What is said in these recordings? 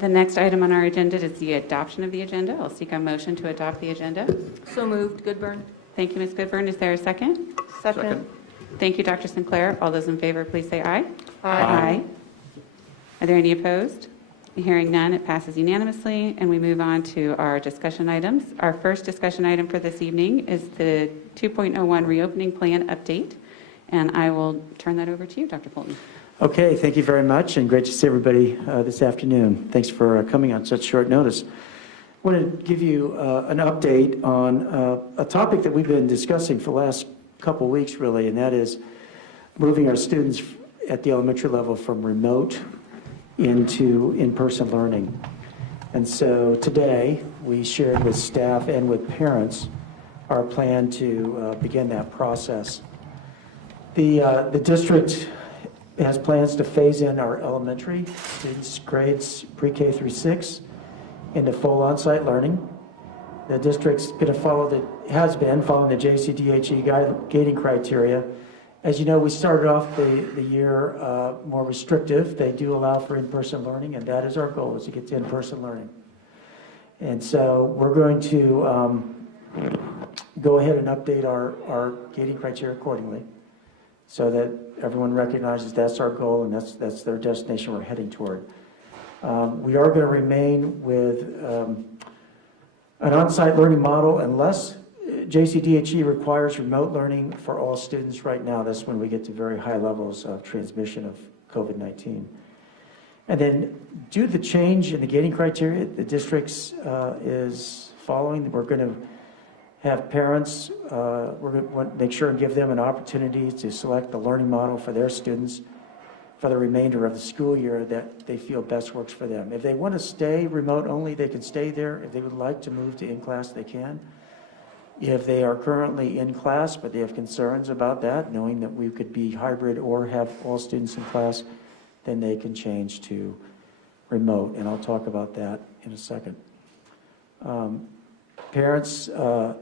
The next item on our agenda is the adoption of the agenda. I'll seek a motion to adopt the agenda. So moved. Goodburn. Thank you, Ms. Goodburn. Is there a second? Second. Thank you, Dr. Sinclair. All those in favor, please say aye. Aye. Are there any opposed? Hearing none, it passes unanimously, and we move on to our discussion items. Our first discussion item for this evening is the 2.01 reopening plan update, and I will turn that over to you, Dr. Fulton. Okay, thank you very much, and great to see everybody this afternoon. Thanks for coming on such short notice. I want to give you an update on a topic that we've been discussing for the last couple of weeks, really, and that is moving our students at the elementary level from remote into in-person learning. And so today, we shared with staff and with parents our plan to begin that process. The district has plans to phase in our elementary students' grades pre-K through 6 into full on-site learning. The district's going to has been following the JCDHE gating criteria. As you know, we started off the year more restrictive. They do allow for in-person learning, and that is our goal, is to get to in-person learning. And so we're going to go ahead and update our gating criteria accordingly so that everyone recognizes that's our goal and that's their destination we're heading toward. We are going to remain with an on-site learning model unless JCDHE requires remote learning for all students right now. That's when we get to very high levels of transmission of COVID-19. And then due to the change in the gating criteria the districts is following, we're going to have parents, we're going to want to make sure and give them an opportunity to select the learning model for their students for the remainder of the school year that they feel best works for them. If they want to stay remote only, they can stay there. If they would like to move to in-class, they can. If they are currently in class, but they have concerns about that, knowing that we could be hybrid or have all students in class, then they can change to remote, and I'll talk about that in a second. Parents have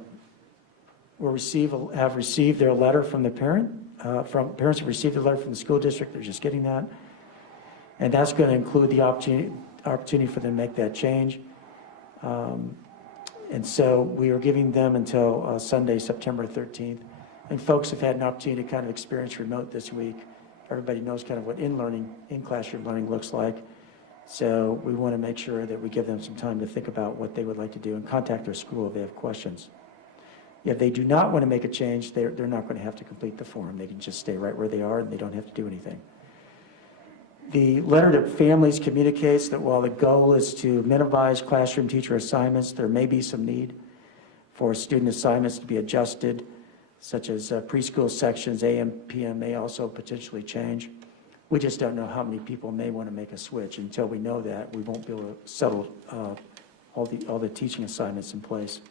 received their letter from the parents have received a letter from the school district. They're just getting that, and that's going to include the opportunity for them to make that change. And so we are giving them until Sunday, September 13th. And folks have had an opportunity to kind of experience remote this week. Everybody knows kind of what in-classroom learning looks like. So we want to make sure that we give them some time to think about what they would like to do and contact their school if they have questions. If they do not want to make a change, they're not going to have to complete the form. They can just stay right where they are and they don't have to do anything. The letter to families communicates that while the goal is to minimize classroom teacher assignments, there may be some need for student assignments to be adjusted, such as preschool sections, AM, PM may also potentially change. We just don't know how many people may want to make a switch. Until we know that, we won't be able to settle all the teaching assignments in place.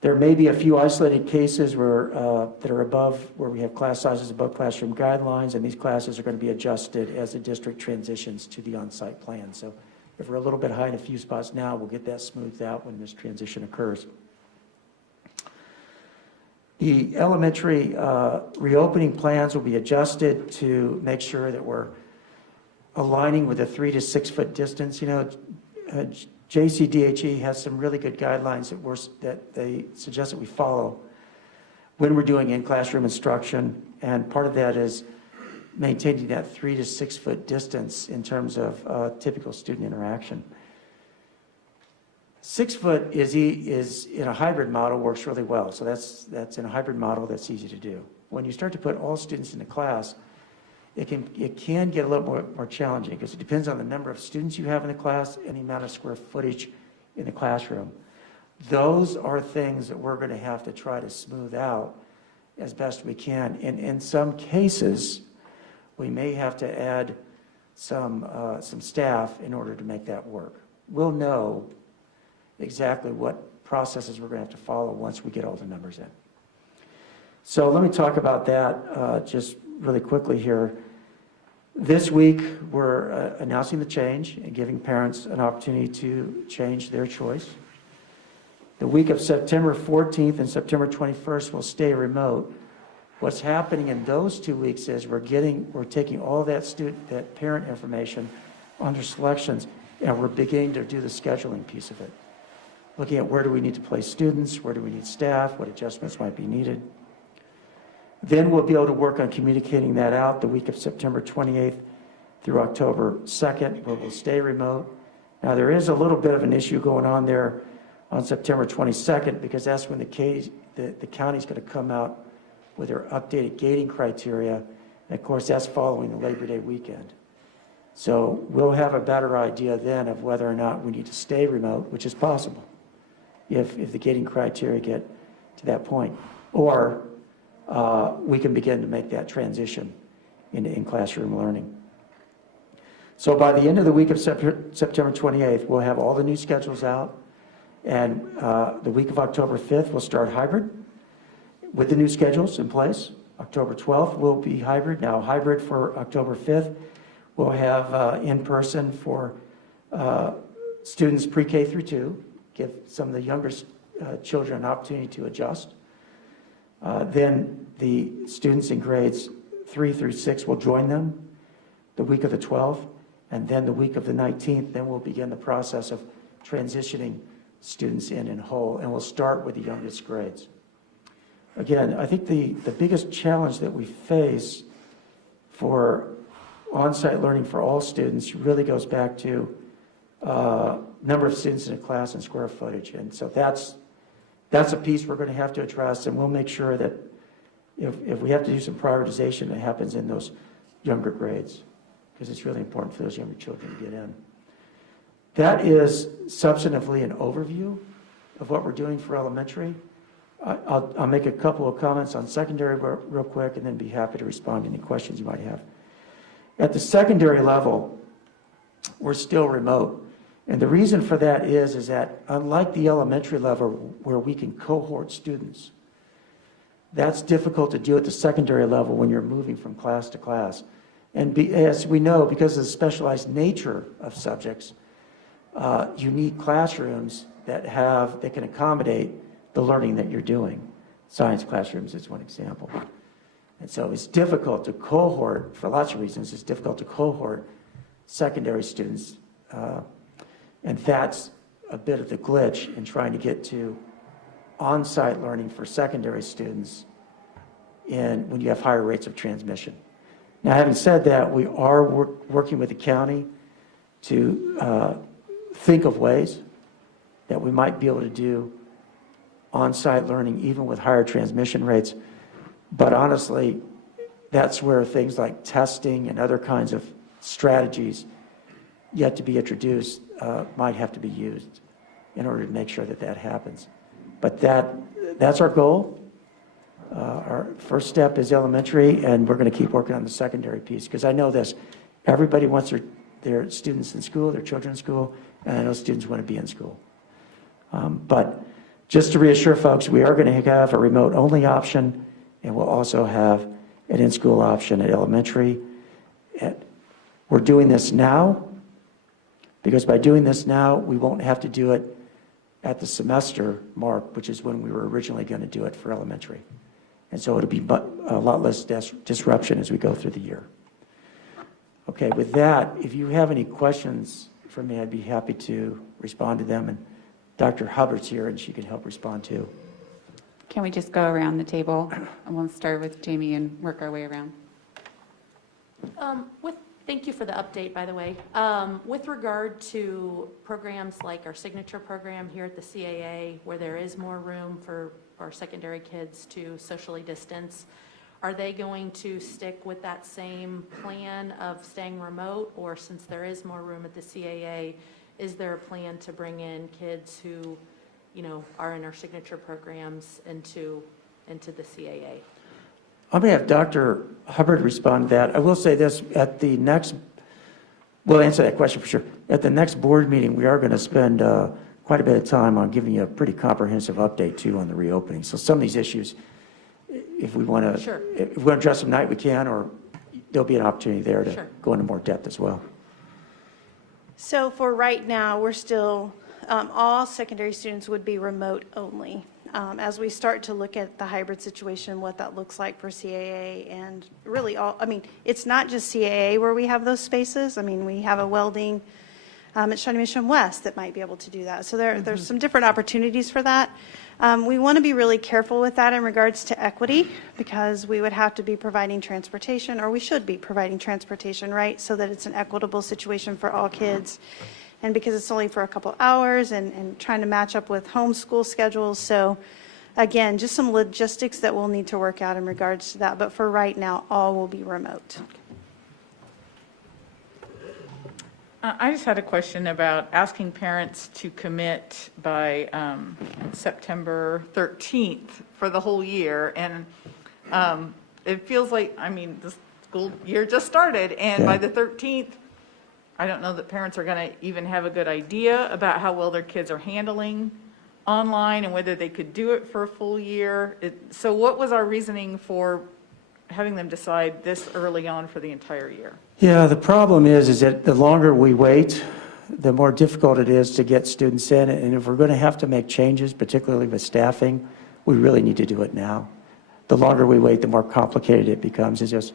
There may be a few isolated cases where where we have class sizes above classroom guidelines, and these classes are going to be adjusted as the district transitions to the on-site plan. So if we're a little bit high in a few spots now, we'll get that smoothed out when this transition occurs. The elementary reopening plans will be adjusted to make sure that we're aligning with a 3 to 6 foot distance. You know, JCDHE has some really good guidelines that they suggest that we follow when we're doing in-classroom instruction, and part of that is maintaining that 3 to 6 foot distance in terms of typical student interaction. 6 foot is in a hybrid model works really well, so that's in a hybrid model that's easy to do. When you start to put all students in the class, it can get a little more challenging because it depends on the number of students you have in the class and the amount of square footage in the classroom. Those are things that we're going to have to try to smooth out as best we can. And in some cases, we may have to add some staff in order to make that work. We'll know exactly what processes we're going to have to follow once we get all the numbers in. So let me talk about that just really quickly here. This week, we're announcing the change and giving parents an opportunity to change their choice. The week of September 14th and September 21st will stay remote. What's happening in those 2 weeks is we're taking all that parent information under selections and we're beginning to do the scheduling piece of it, looking at where do we need to place students, where do we need staff, what adjustments might be needed. Then we'll be able to work on communicating that out the week of September 28th through October 2nd, where we'll stay remote. Now, there is a little bit of an issue going on there on September 22nd, because that's when the county's going to come out with their updated gating criteria. And of course, that's following the Labor Day weekend. So we'll have a better idea then of whether or not we need to stay remote, which is possible if the gating criteria get to that point. Or we can begin to make that transition into in-classroom learning. So by the end of the week of September 28th, we'll have all the new schedules out. And the week of October 5th, we'll start hybrid with the new schedules in place. October 12th will be hybrid. Now, hybrid for October 5th, we'll have in-person for students pre-K through 2, give some of the younger children an opportunity to adjust. Then the students in grades 3 through 6 will join them the week of the 12th, and then the week of the 19th, then we'll begin the process of transitioning students in whole, and we'll start with the youngest grades. Again, I think the biggest challenge that we face for on-site learning for all students really goes back to number of students in a class and square footage. And so that's a piece we're going to have to address, and we'll make sure that if we have to do some prioritization, it happens in those younger grades, because it's really important for those younger children to get in. That is substantively an overview of what we're doing for elementary. I'll make a couple of comments on secondary real quick, and then be happy to respond to any questions you might have. At the secondary level, we're still remote. And the reason for that is that unlike the elementary level where we can cohort students, that's difficult to do at the secondary level when you're moving from class to class. And as we know, because of the specialized nature of subjects, you need classrooms that can accommodate the learning that you're doing. Science classrooms is one example. And so it's difficult to cohort, for lots of reasons, it's difficult to cohort secondary students. And that's a bit of the glitch in trying to get to on-site learning for secondary students when you have higher rates of transmission. Now, having said that, we are working with the county to think of ways that we might be able to do on-site learning even with higher transmission rates. But honestly, that's where things like testing and other kinds of strategies yet to be introduced might have to be used in order to make sure that that happens. But that's our goal. Our first step is elementary, and we're going to keep working on the secondary piece, because I know this. Everybody wants their students in school, their children in school, and I know students want to be in school. But just to reassure folks, we are going to have a remote-only option, and we'll also have an in-school option at elementary. We're doing this now, because by doing this now, we won't have to do it at the semester mark, which is when we were originally going to do it for elementary. And so it'll be a lot less disruption as we go through the year. Okay, with that, if you have any questions for me, I'd be happy to respond to them. And Dr. Hubbard's here, and she can help respond too. Can we just go around the table? And we'll start with Jamie and work our way around. Thank you for the update, by the way. With regard to programs like our signature program here at the CAA, where there is more room for our secondary kids to socially distance, are they going to stick with that same plan of staying remote? Or since there is more room at the CAA, is there a plan to bring in kids who, are in our signature programs into the CAA? I'm going to have Dr. Hubbard respond to that. I will say this, we'll answer that question for sure. At the next board meeting, we are going to spend quite a bit of time on giving you a pretty comprehensive update too on the reopening. So some of these issues, if we want to, if we want to address them tonight, we can, or there'll be an opportunity there to go into more depth as well. So for right now, we're still, all secondary students would be remote only. As we start to look at the hybrid situation, what that looks like for CAA, and really it's not just CAA where we have those spaces. We have a welding at Shawnee Mission West that might be able to do that. So there's some different opportunities for that. We want to be really careful with that in regards to equity, because we would have to be providing transportation, or we should be providing transportation, right, so that it's an equitable situation for all kids. And because it's only for a couple hours and trying to match up with homeschool schedules. So again, just some logistics that we'll need to work out in regards to that. But for right now, all will be remote. I just had a question about asking parents to commit by September 13th for the whole year. And it feels like, I mean, the school year just started, and by the 13th, I don't know that parents are going to even have a good idea about how well their kids are handling online and whether they could do it for a full year. So what was our reasoning for having them decide this early on for the entire year? Yeah, the problem is that the longer we wait, the more difficult it is to get students in. And if we're going to have to make changes, particularly with staffing, we really need to do it now. The longer we wait, the more complicated it becomes. It's just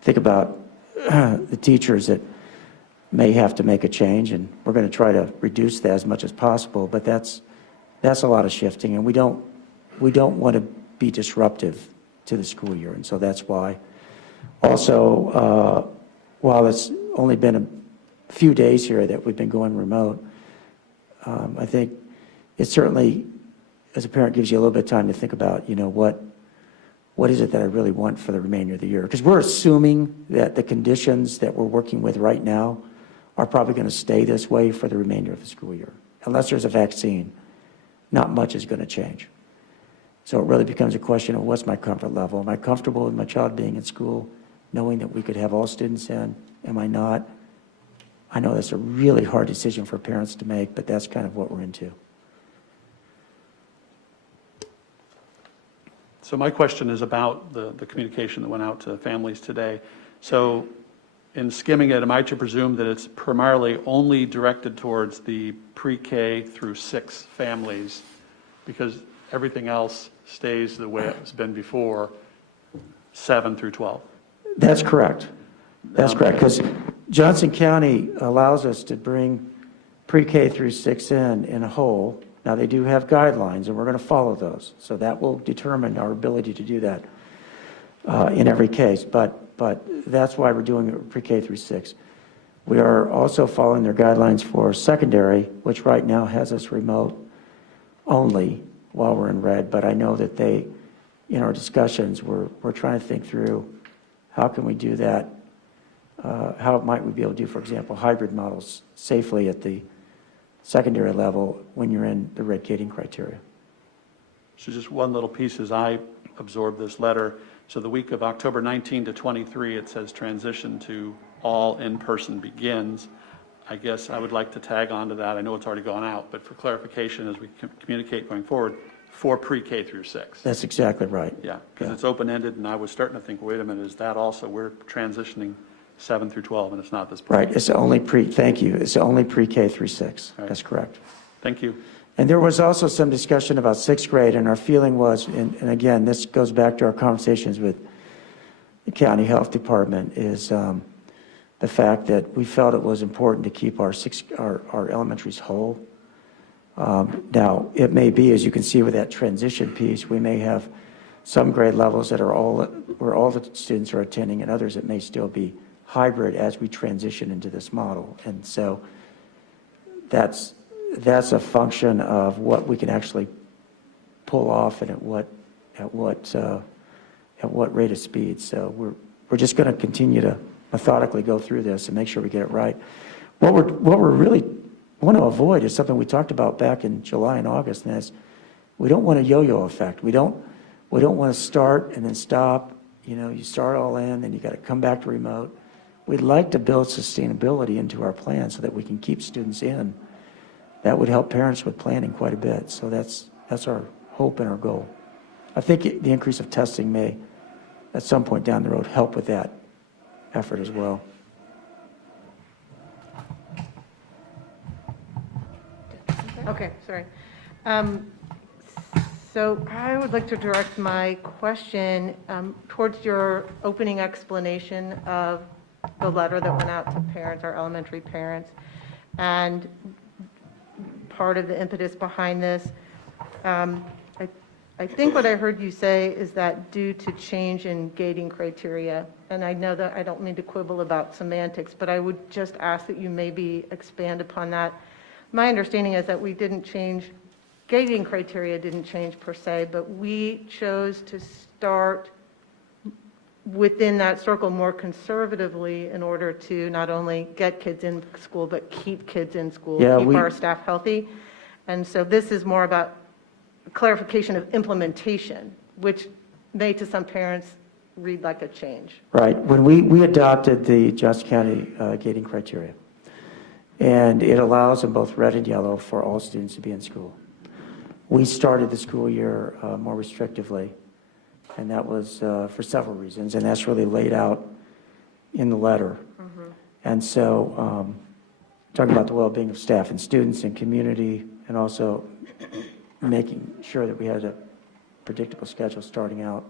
think about the teachers that may have to make a change, and we're going to try to reduce that as much as possible. But that's a lot of shifting, and we don't want to be disruptive to the school year, and so that's why. Also, while it's only been a few days here that we've been going remote, I think it certainly, as a parent, gives you a little bit of time to think about, what is it that I really want for the remainder of the year? Because we're assuming that the conditions that we're working with right now are probably going to stay this way for the remainder of the school year. Unless there's a vaccine, not much is going to change. So it really becomes a question of what's my comfort level? Am I comfortable with my child being in school, knowing that we could have all students in? Am I not? I know that's a really hard decision for parents to make, but that's kind of what we're into. So my question is about the communication that went out to families today. So in skimming it, am I to presume that it's primarily only directed towards the pre-K through 6 families, because everything else stays the way it's been before, 7 through 12? That's correct. That's correct, because Johnson County allows us to bring pre-K through 6 in a whole. Now, they do have guidelines, and we're going to follow those. So that will determine our ability to do that in every case. But that's why we're doing it pre-K through 6. We are also following their guidelines for secondary, which right now has us remote only while we're in red. But I know that in our discussions, we're trying to think through how can we do that, how might we be able to do, for example, hybrid models safely at the secondary level when you're in the red cading criteria. So just one little piece as I absorb this letter. So the week of October 19 to 23, it says transition to all in-person begins. I guess I would like to tag on to that. I know it's already gone out, but for clarification as we communicate going forward, for pre-K through 6. That's exactly right. Yeah, because it's open-ended, and I was starting to think, wait a minute, is that also, we're transitioning 7 through 12, and it's not this point. Right, it's only thank you, it's only pre-K through 6. Right. That's correct. Thank you. And there was also some discussion about 6th grade, and our feeling was, and again, this goes back to our conversations with the county health department, is the fact that we felt it was important to keep our elementaries whole. Now, it may be, as you can see with that transition piece, we may have some grade levels that are where all the students are attending, and others that may still be hybrid as we transition into this model. And so that's a function of what we can actually pull off and at what rate of speed. So we're just going to continue to methodically go through this and make sure we get it right. What we're really want to avoid is something we talked about back in July and August, and that's we don't want a yo-yo effect. We don't want to start and then stop. You start all in, then you got to come back to remote. We'd like to build sustainability into our plan so that we can keep students in. That would help parents with planning quite a bit. So that's our hope and our goal. I think the increase of testing may, at some point down the road, help with that effort as well. Okay, sorry. So I would like to direct my question towards your opening explanation of the letter that went out to parents, our elementary parents. And part of the impetus behind this, I think what I heard you say is that due to change in gating criteria, and I know that I don't mean to quibble about semantics, but I would just ask that you maybe expand upon that. My understanding is that we didn't change, gating criteria didn't change per se, but we chose to start within that circle more conservatively in order to not only get kids in school, but keep kids in school, Yeah, keep we- our staff healthy. And so this is more about clarification of implementation, which may to some parents read like a change. Right. When we adopted the Johnson County gating criteria, and it allows in both red and yellow for all students to be in school. We started the school year more restrictively, and that was for several reasons, and that's really laid out in the letter. And so, talking about the well-being of staff and students and community, and also making sure that we had a predictable schedule starting out,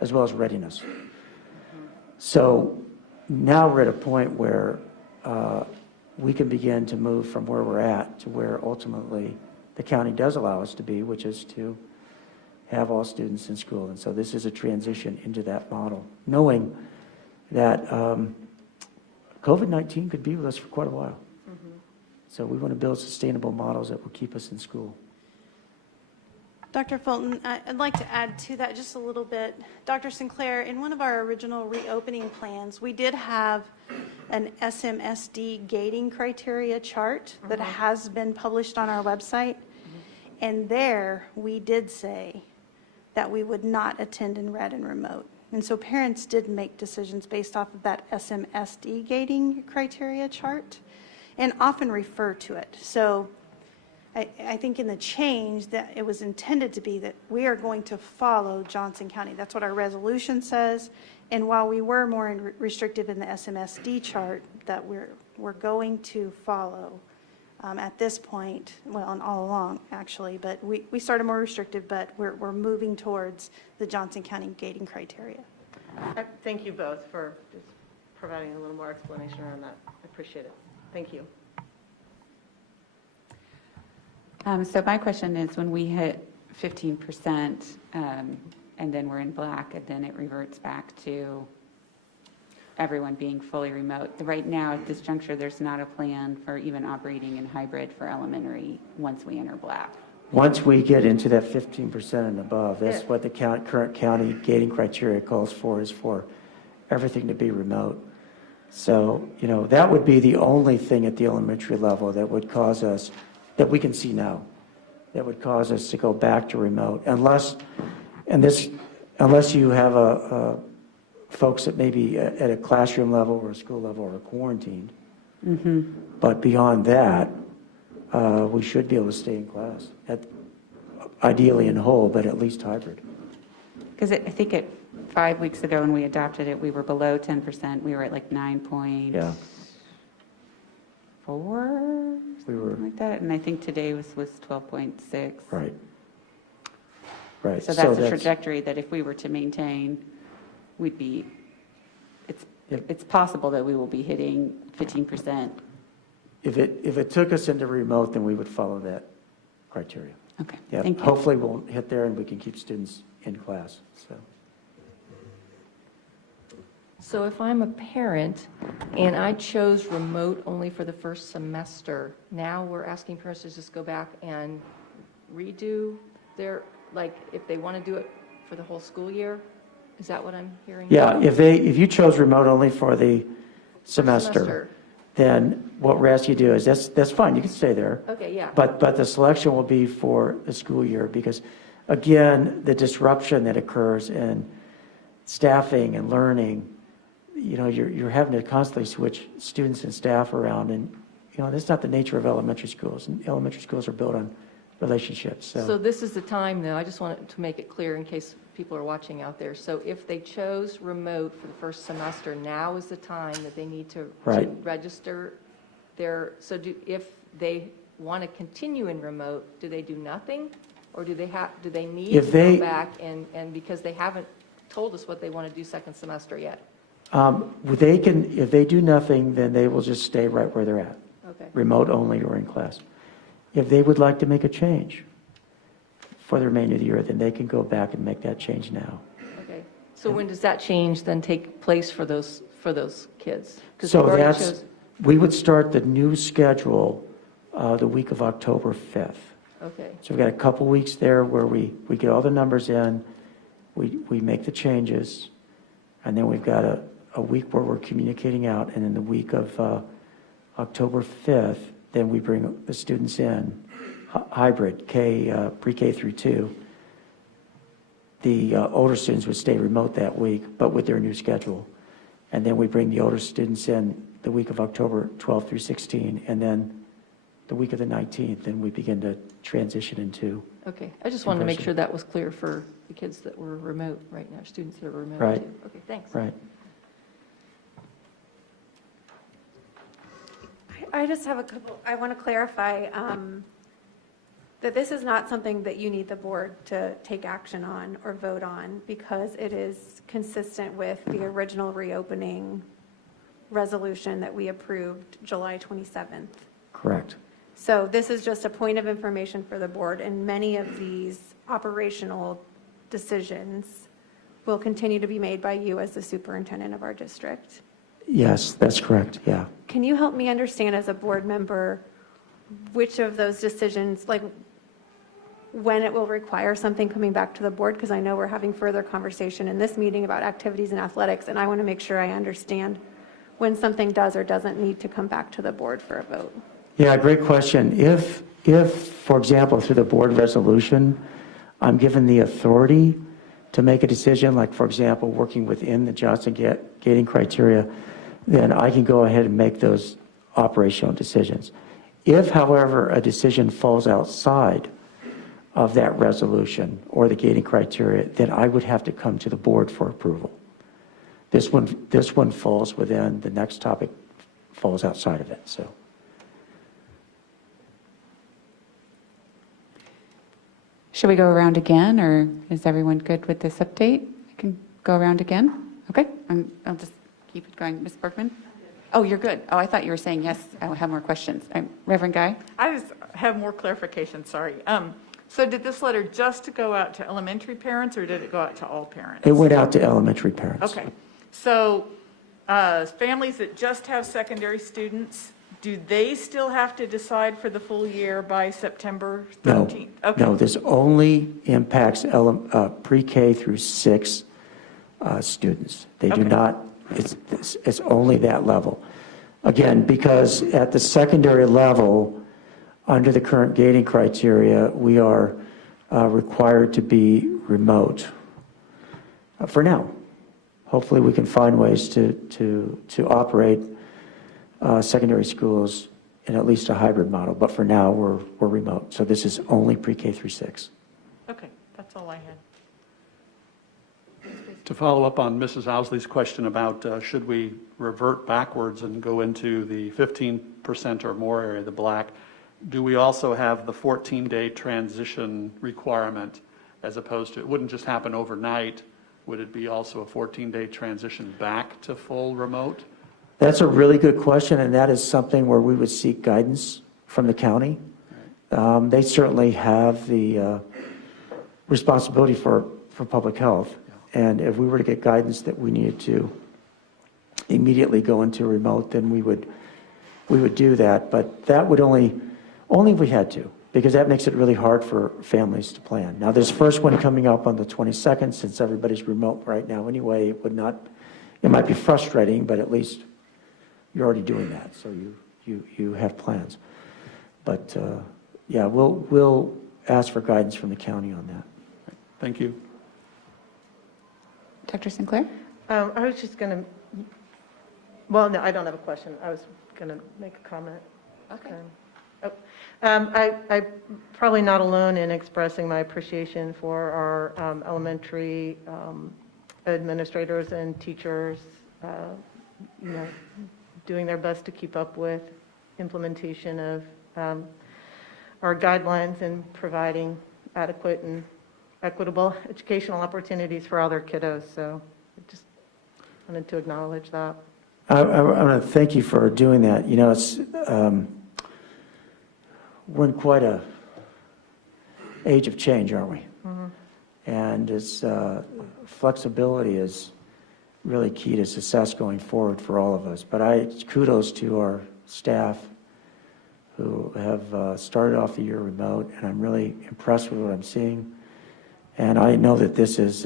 as well as readiness. So now we're at a point where we can begin to move from where we're at to where ultimately the county does allow us to be, which is to have all students in school. And so this is a transition into that model, knowing that COVID-19 could be with us for quite a while. So we want to build sustainable models that will keep us in school. Dr. Fulton, I'd like to add to that just a little bit. Dr. Sinclair, in one of our original reopening plans, we did have an SMSD gating criteria chart that has been published on our website. And there, we did say that we would not attend in red and remote. And so parents did make decisions based off of that SMSD gating criteria chart and often refer to it. So I think in the change that it was intended to be that we are going to follow Johnson County. That's what our resolution says. And while we were more restrictive in the SMSD chart, that we're going to follow at this point, well, and all along actually, but we started more restrictive, but we're moving towards the Johnson County gating criteria. Thank you both for just providing a little more explanation around that. I appreciate it. Thank you. So my question is, when we hit 15%, and then we're in black, and then it reverts back to everyone being fully remote. Right now, at this juncture, there's not a plan for even operating in hybrid for elementary once we enter black. Once we get into that 15% and above, that's Yeah. what the current county gating criteria calls for, is for everything to be remote. So, that would be the only thing at the elementary level that would cause us, that we can see now, that would cause us to go back to remote, unless you have folks that maybe at a classroom level or a school level are quarantined. But beyond that, we should be able to stay in class, ideally in whole, but at least hybrid. Because I think 5 weeks ago when we adopted it, we were below 10%. We were at like 9.4, Yeah. We were, something like that. And I think today was 12.6. right. Right. So that's a trajectory that if we were to maintain, we'd be, it's possible that we will be hitting 15%. If it took us into remote, then we would follow that criteria. Okay, Yeah, thank you. hopefully we'll hit there and we can keep students in class, so. So if I'm a parent and I chose remote only for the first semester, now we're asking parents to just go back and redo their, like, if they want to do it for the whole school year? Is that what I'm hearing? Yeah, if you chose remote only for the semester, then what we're asking you to do is, that's fine, you can stay there. Okay, yeah. But the selection will be for the school year, because again, the disruption that occurs in staffing and learning, you're having to constantly switch students and staff around, and that's not the nature of elementary schools. And elementary schools are built on relationships. So this is the time, though, I just wanted to make it clear in case people are watching out there. So if they chose remote for the first semester, now is the time that they need to Right. register their, if they want to continue in remote, do they do nothing? Or do they need If to they- go back and because they haven't told us what they want to do second semester yet? if they do nothing, then they will just stay right where they're at. Okay. remote only or in class. If they would like to make a change for the remainder of the year, then they can go back and make that change now. Okay. So when does that change then take place for those kids? 'Cause So we've already that's, chose- we would start the new schedule the week of October 5th. Okay, So we've got a couple weeks there where we get all the numbers in, we make the changes, and then we've got a week where we're communicating out, and then the week of October 5th, then we bring the students in, hybrid, pre-K through 2. The older students would stay remote that week, but with their new schedule. And then we bring the older students in the week of October 12th through 16, and then the week of the 19th, then we begin to transition into. okay. I just wanted to make person. sure that was clear for the kids that were remote right now, students that are remote Right. too. Okay, thanks. Right. I just have a couple, I want to clarify that this is not something that you need the board to take action on or vote on because it is consistent with the original reopening resolution that we approved July 27th. Correct. So this is just a point of information for the board, and many of these operational decisions will continue to be made by you as the superintendent of our district. Yes, that's correct, yeah. Can you help me understand as a board member which of those decisions, like when it will require something coming back to the board? Because I know we're having further conversation in this meeting about activities and athletics, and I want to make sure I understand when something does or doesn't need to come back to the board for a vote. Yeah, great question. If, for example, through the board resolution, I'm given the authority to make a decision, like, for example, working within the Johnson gating criteria, then I can go ahead and make those operational decisions. If, however, a decision falls outside of that resolution or the gating criteria, then I would have to come to the board for approval. This one falls within, the next topic falls outside of it, so. Should we go around again, or is everyone good with this update? I can go around again? Okay, I'll just keep it going. Ms. Berkman? Oh, you're good. Oh, I thought you were saying yes. I have more questions. Reverend Guy? I just have more clarification, sorry. So did this letter just go out to elementary parents, or did it go out to all parents? It went out to elementary parents. Okay, so families that just have secondary students, do they still have to decide for the full year by September 13th? Okay. No, this only impacts pre-K through 6 students. They do Okay. not, it's only that level. Again, because at the secondary level, under the current gating criteria, we are required to be remote for now. Hopefully, we can find ways to operate secondary schools in at least a hybrid model, but for now, we're remote. So this is only pre-K through 6. Okay, that's all I had. To follow up on Mrs. Owsley's question about should we revert backwards and go into the 15% or more area, the black, do we also have the 14-day transition requirement as opposed to, it wouldn't just happen overnight, would it be also a 14-day transition back to full remote? That's a really good question, and that is something where we would seek guidance from the county. They certainly have the responsibility for public health, and if we were to get guidance that we needed to immediately go into remote, then we would do that, but that would only if we had to, because that makes it really hard for families to plan. Now, this first one coming up on the 22nd, since everybody's remote right now anyway, it might be frustrating, but at least you're already doing that, so you have plans. But yeah, we'll ask for guidance from the county on that. Thank you. Dr. Sinclair? I was just going to, well, no, I don't have a question. I was going to make a comment. Okay. I'm probably not alone in expressing my appreciation for our elementary administrators and teachers, doing their best to keep up with implementation of our guidelines and providing adequate and equitable educational opportunities for all their kiddos. So I just wanted to acknowledge that. I want to thank you for doing that. we're in quite a age of change, aren't we? And it's, flexibility is really key to success going forward for all of us. But kudos to our staff who have started off the year remote, and I'm really impressed with what I'm seeing. And I know that this is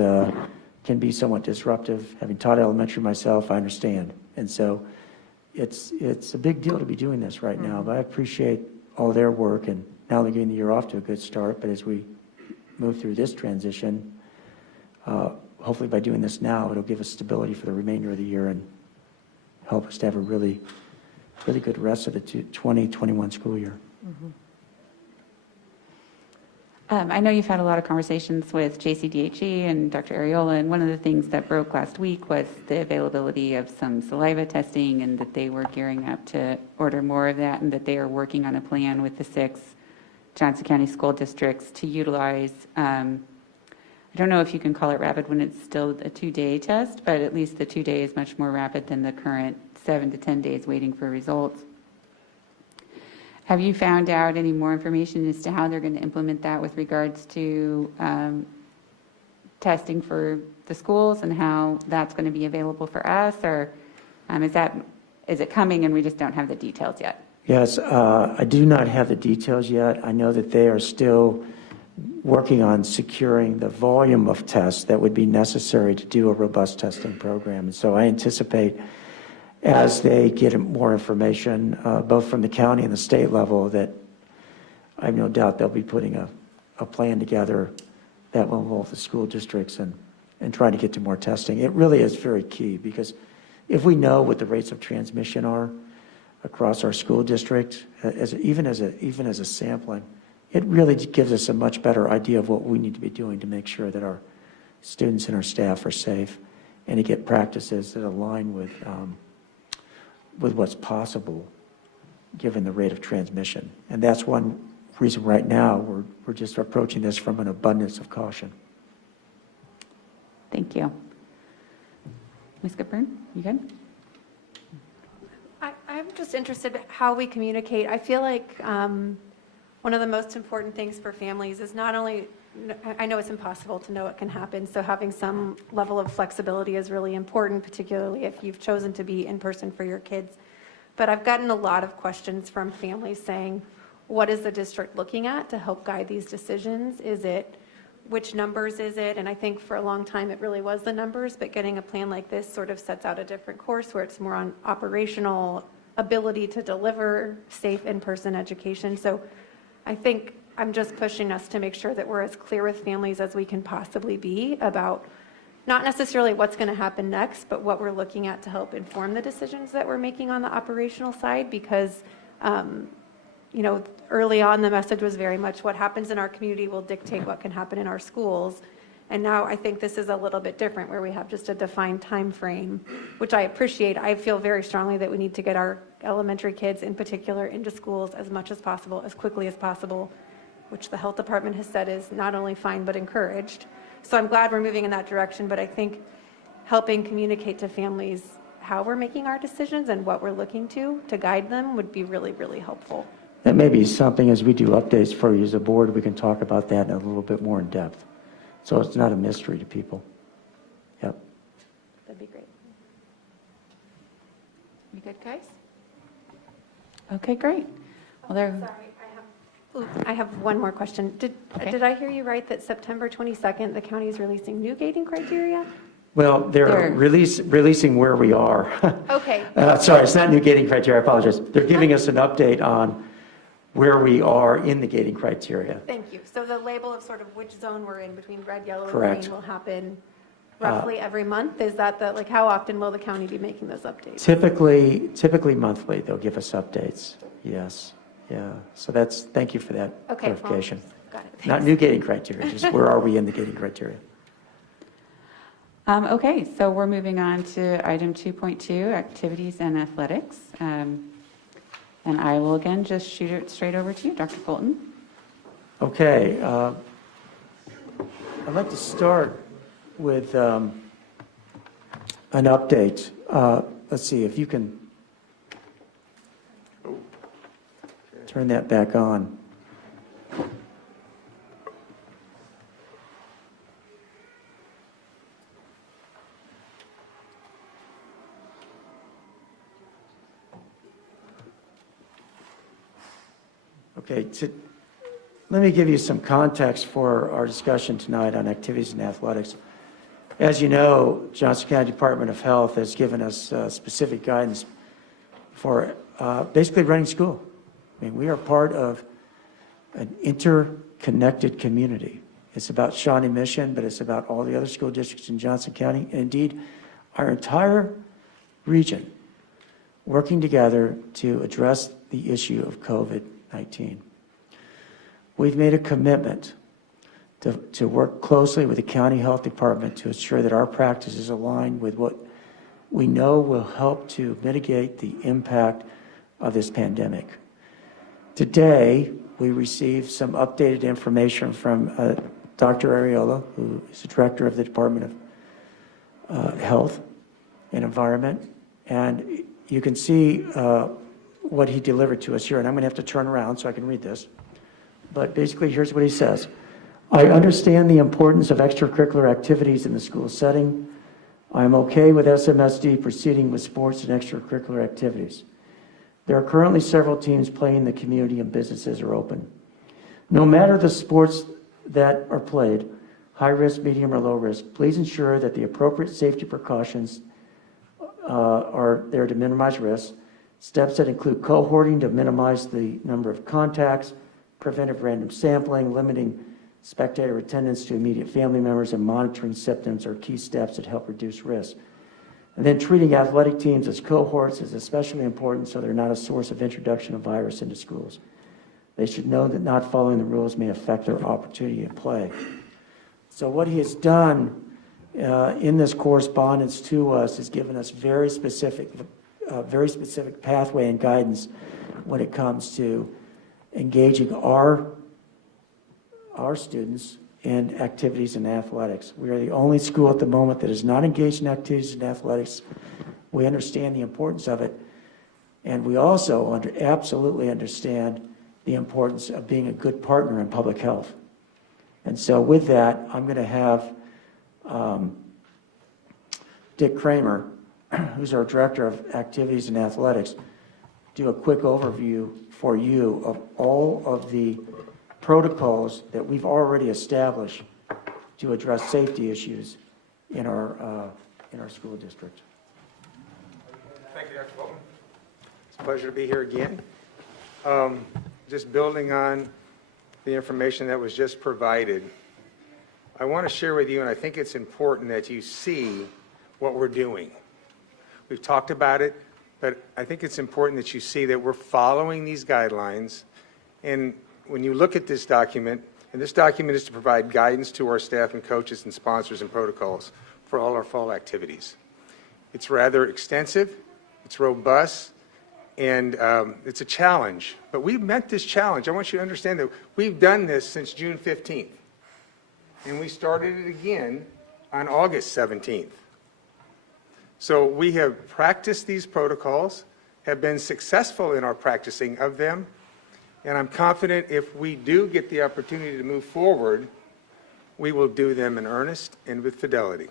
can be somewhat disruptive. Having taught elementary myself, I understand. And so it's a big deal to be doing this right now, but I appreciate all their work, and not only getting the year off to a good start, but as we move through this transition, hopefully by doing this now, it'll give us stability for the remainder of the year and help us to have a really good rest of the 2021 school year. I know you've had a lot of conversations with JCDHE and Dr. Ariola, and one of the things that broke last week was the availability of some saliva testing, and that they were gearing up to order more of that, and that they are working on a plan with the 6 Johnson County school districts to utilize, I don't know if you can call it rapid when it's still a 2-day test, but at least the 2-day is much more rapid than the current 7 to 10 days waiting for results. Have you found out any more information as to how they're going to implement that with regards to testing for the schools, and how that's going to be available for us? Or is it coming and we just don't have the details yet? Yes, I do not have the details yet. I know that they are still working on securing the volume of tests that would be necessary to do a robust testing program. And so I anticipate, as they get more information, both from the county and the state level, that I have no doubt they'll be putting a plan together that will involve the school districts and trying to get to more testing. It really is very key, because if we know what the rates of transmission are across our school district, even as a sampling, it really gives us a much better idea of what we need to be doing to make sure that our students and our staff are safe, and to get practices that align with what's possible given the rate of transmission. And that's one reason right now we're just approaching this from an abundance of caution. Thank you. Ms. Goodburn, you good? I'm just interested how we communicate. I feel like one of the most important things for families is not only, I know it's impossible to know what can happen, so having some level of flexibility is really important, particularly if you've chosen to be in person for your kids. But I've gotten a lot of questions from families saying, what is the district looking at to help guide these decisions? Which numbers is it? And I think for a long time it really was the numbers, but getting a plan like this sort of sets out a different course where it's more on operational ability to deliver safe in-person education. So I think I'm just pushing us to make sure that we're as clear with families as we can possibly be about not necessarily what's going to happen next, but what we're looking at to help inform the decisions that we're making on the operational side. Because, early on the message was very much what happens in our community will dictate what can happen in our schools. And now I think this is a little bit different, where we have just a defined time frame, which I appreciate. I feel very strongly that we need to get our elementary kids in particular into schools as much as possible, as quickly as possible, which the health department has said is not only fine but encouraged. So I'm glad we're moving in that direction, but I think helping communicate to families how we're making our decisions and what we're looking to guide them would be really, really helpful. That may be something, as we do updates for you as a board, we can talk about that in a little bit more in depth, so it's not a mystery to people. Yep. That'd be great. You good, guys? Okay, great. Well, there. Sorry, I have one more question. Did I hear you right that September 22nd, the county is releasing new gating criteria? Well, they're releasing where we are. Okay. Sorry, it's not new gating criteria, I apologize. They're giving us an update on where we are in the gating criteria. Thank you. So the label of sort of which zone we're in between red, yellow, and Correct. green will happen roughly every month? Is that how often will the county be making those updates? Typically monthly, they'll give us updates. Yes, yeah. So thank you for that clarification. Got it. Not new gating criteria, just where are we in the gating criteria? Okay, so we're moving on to item 2.2, activities and athletics. And I will again just shoot it straight over to you, Dr. Fulton. Okay. I'd like to start with an update. Let's see if you can turn that back on. Okay, let me give you some context for our discussion tonight on activities and athletics. As you know, Johnson County Department of Health has given us specific guidance for basically running school. I mean, we are part of an interconnected community. It's about Shawnee Mission, but it's about all the other school districts in Johnson County, and indeed our entire region working together to address the issue of COVID-19. We've made a commitment to work closely with the county health department to ensure that our practices align with what we know will help to mitigate the impact of this pandemic. Today, we received some updated information from Dr. Ariola, who is the director of the Department of Health and Environment, and you can see what he delivered to us here, and I'm going to have to turn around so I can read this. But basically, here's what he says. I understand the importance of extracurricular activities in the school setting. I am okay with SMSD proceeding with sports and extracurricular activities. There are currently several teams playing in the community and businesses are open. No matter the sports that are played, high risk, medium, or low risk, please ensure that the appropriate safety precautions are there to minimize risk. Steps that include cohorting to minimize the number of contacts, preventive random sampling, limiting spectator attendance to immediate family members, and monitoring symptoms are key steps that help reduce risk. And then treating athletic teams as cohorts is especially important so they're not a source of introduction of virus into schools. They should know that not following the rules may affect their opportunity to play. So what he has done in this correspondence to us is given us very specific pathway and guidance when it comes to engaging our students in activities and athletics. We are the only school at the moment that is not engaged in activities and athletics. We understand the importance of it, and we also absolutely understand the importance of being a good partner in public health. And so with that, I'm going to have Dick Kramer, who's our Director of Activities and Athletics, do a quick overview for you of all of the protocols that we've already established to address safety issues in our school district. Thank you, Dr. Bolton. It's a pleasure to be here again. Just building on the information that was just provided, I want to share with you, and I think it's important that you see what we're doing. We've talked about it, but I think it's important that you see that we're following these guidelines. And when you look at this document, and this document is to provide guidance to our staff and coaches and sponsors and protocols for all our fall activities. It's rather extensive, it's robust, and it's a challenge. But we've met this challenge. I want you to understand that we've done this since June 15th. And we started it again on August 17th. So we have practiced these protocols, have been successful in our practicing of them, and I'm confident if we do get the opportunity to move forward, we will do them in earnest and with fidelity.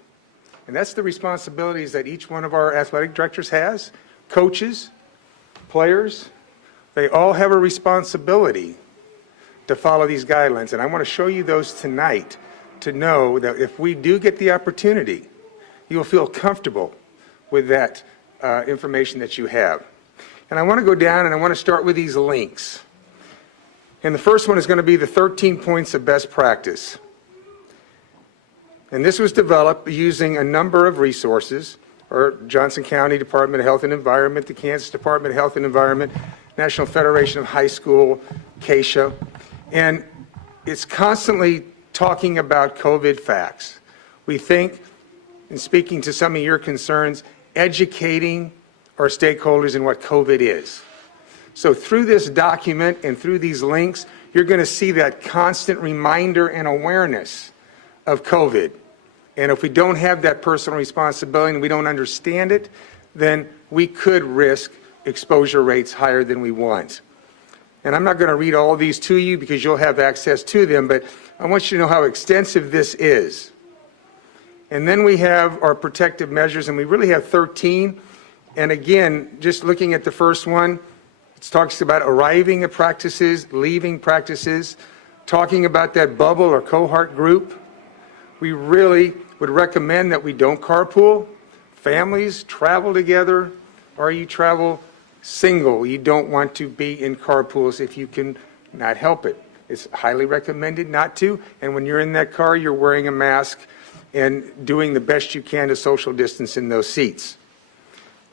And that's the responsibilities that each one of our athletic directors has, coaches, players. They all have a responsibility to follow these guidelines. And I want to show you those tonight to know that if we do get the opportunity, you will feel comfortable with that information that you have. And I want to go down and I want to start with these links. And the first one is going to be the 13 points of best practice. And this was developed using a number of resources, or Johnson County Department of Health and Environment, the Kansas Department of Health and Environment, National Federation of High School, KSHA. And it's constantly talking about COVID facts. We think, in speaking to some of your concerns, educating our stakeholders in what COVID is. So through this document and through these links, you're going to see that constant reminder and awareness of COVID. And if we don't have that personal responsibility and we don't understand it, then we could risk exposure rates higher than we want. And I'm not going to read all of these to you because you'll have access to them, but I want you to know how extensive this is. And then we have our protective measures, and we really have 13. And again, just looking at the first one, It talks about arriving at practices, leaving practices, talking about that bubble or cohort group. We really would recommend that we don't carpool. Families travel together, or you travel single. You don't want to be in carpools if you can not help it. It's highly recommended not to, and when you're in that car, you're wearing a mask and doing the best you can to social distance in those seats.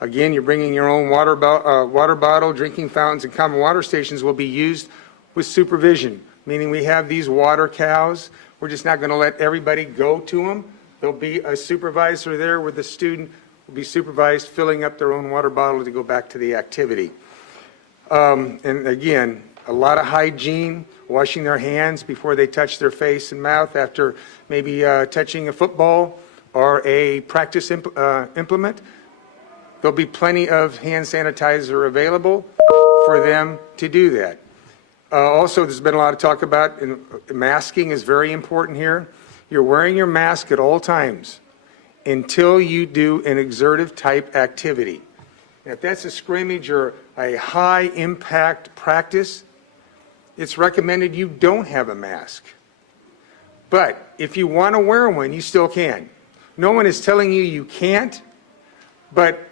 Again, you're bringing your own water bottle, drinking fountains, and common water stations will be used with supervision, meaning we have these water cows. We're just not going to let everybody go to them. There'll be a supervisor there where the student will be supervised filling up their own water bottle to go back to the activity. And again, a lot of hygiene, washing their hands before they touch their face and mouth after maybe touching a football or a practice implement. There'll be plenty of hand sanitizer available for them to do that. Also, there's been a lot of talk about masking is very important here. You're wearing your mask at all times until you do an exertive type activity. And if that's a scrimmage or a high impact practice, it's recommended you don't have a mask. But if you want to wear one, you still can. No one is telling you you can't, but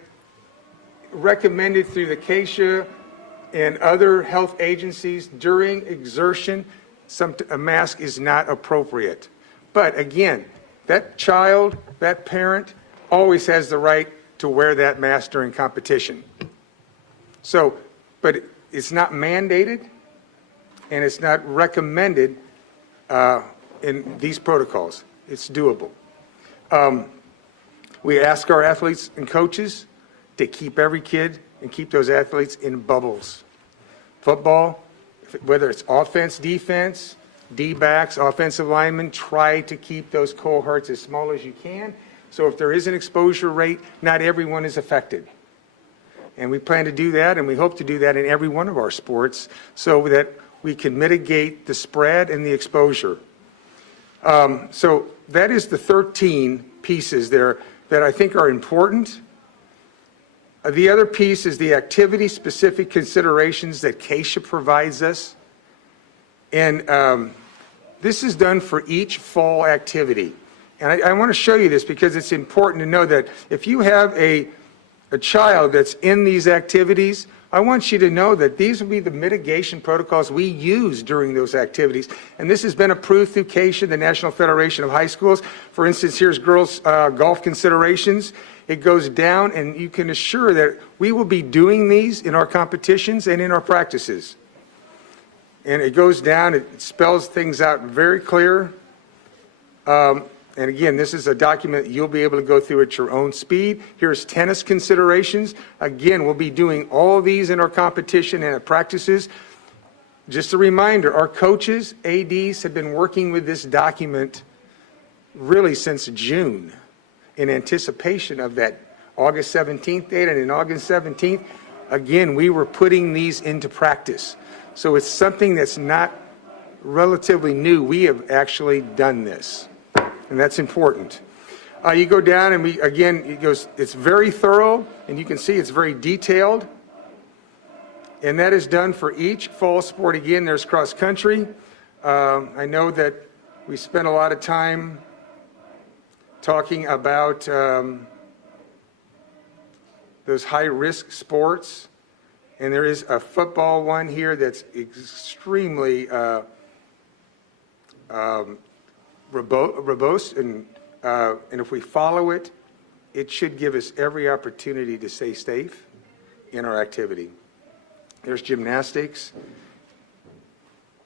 recommended through the CASHA and other health agencies during exertion, a mask is not appropriate. But again, that child, that parent, always has the right to wear that mask during competition. So, but it's not mandated, and it's not recommended in these protocols. It's doable. We ask our athletes and coaches to keep every kid and keep those athletes in bubbles. Football, whether it's offense, defense, D-backs, offensive linemen, try to keep those cohorts as small as you can. So if there is an exposure rate, not everyone is affected. And we plan to do that, and we hope to do that in every one of our sports so that we can mitigate the spread and the exposure. So that is the 13 pieces there that I think are important. The other piece is the activity-specific considerations that CASHA provides us. And this is done for each fall activity. And I want to show you this because it's important to know that if you have a child that's in these activities, I want you to know that these will be the mitigation protocols we use during those activities. And this has been approved through CASHA, the National Federation of High Schools. For instance, here's girls' golf considerations. It goes down, and you can assure that we will be doing these in our competitions and in our practices. And it goes down, it spells things out very clear. And again, this is a document you'll be able to go through at your own speed. Here's tennis considerations. Again, we'll be doing all of these in our competition and at practices. Just a reminder, our coaches, ADs, have been working with this document really since June in anticipation of that August 17th date. And in August 17th, again, we were putting these into practice. So it's something that's not relatively new. We have actually done this, and that's important. You go down, and it's very thorough, and you can see it's very detailed. And that is done for each fall sport. Again, there's cross country. I know that we spent a lot of time talking about those high-risk sports. And there is a football one here that's extremely robust, and if we follow it, it should give us every opportunity to stay safe in our activity. There's gymnastics.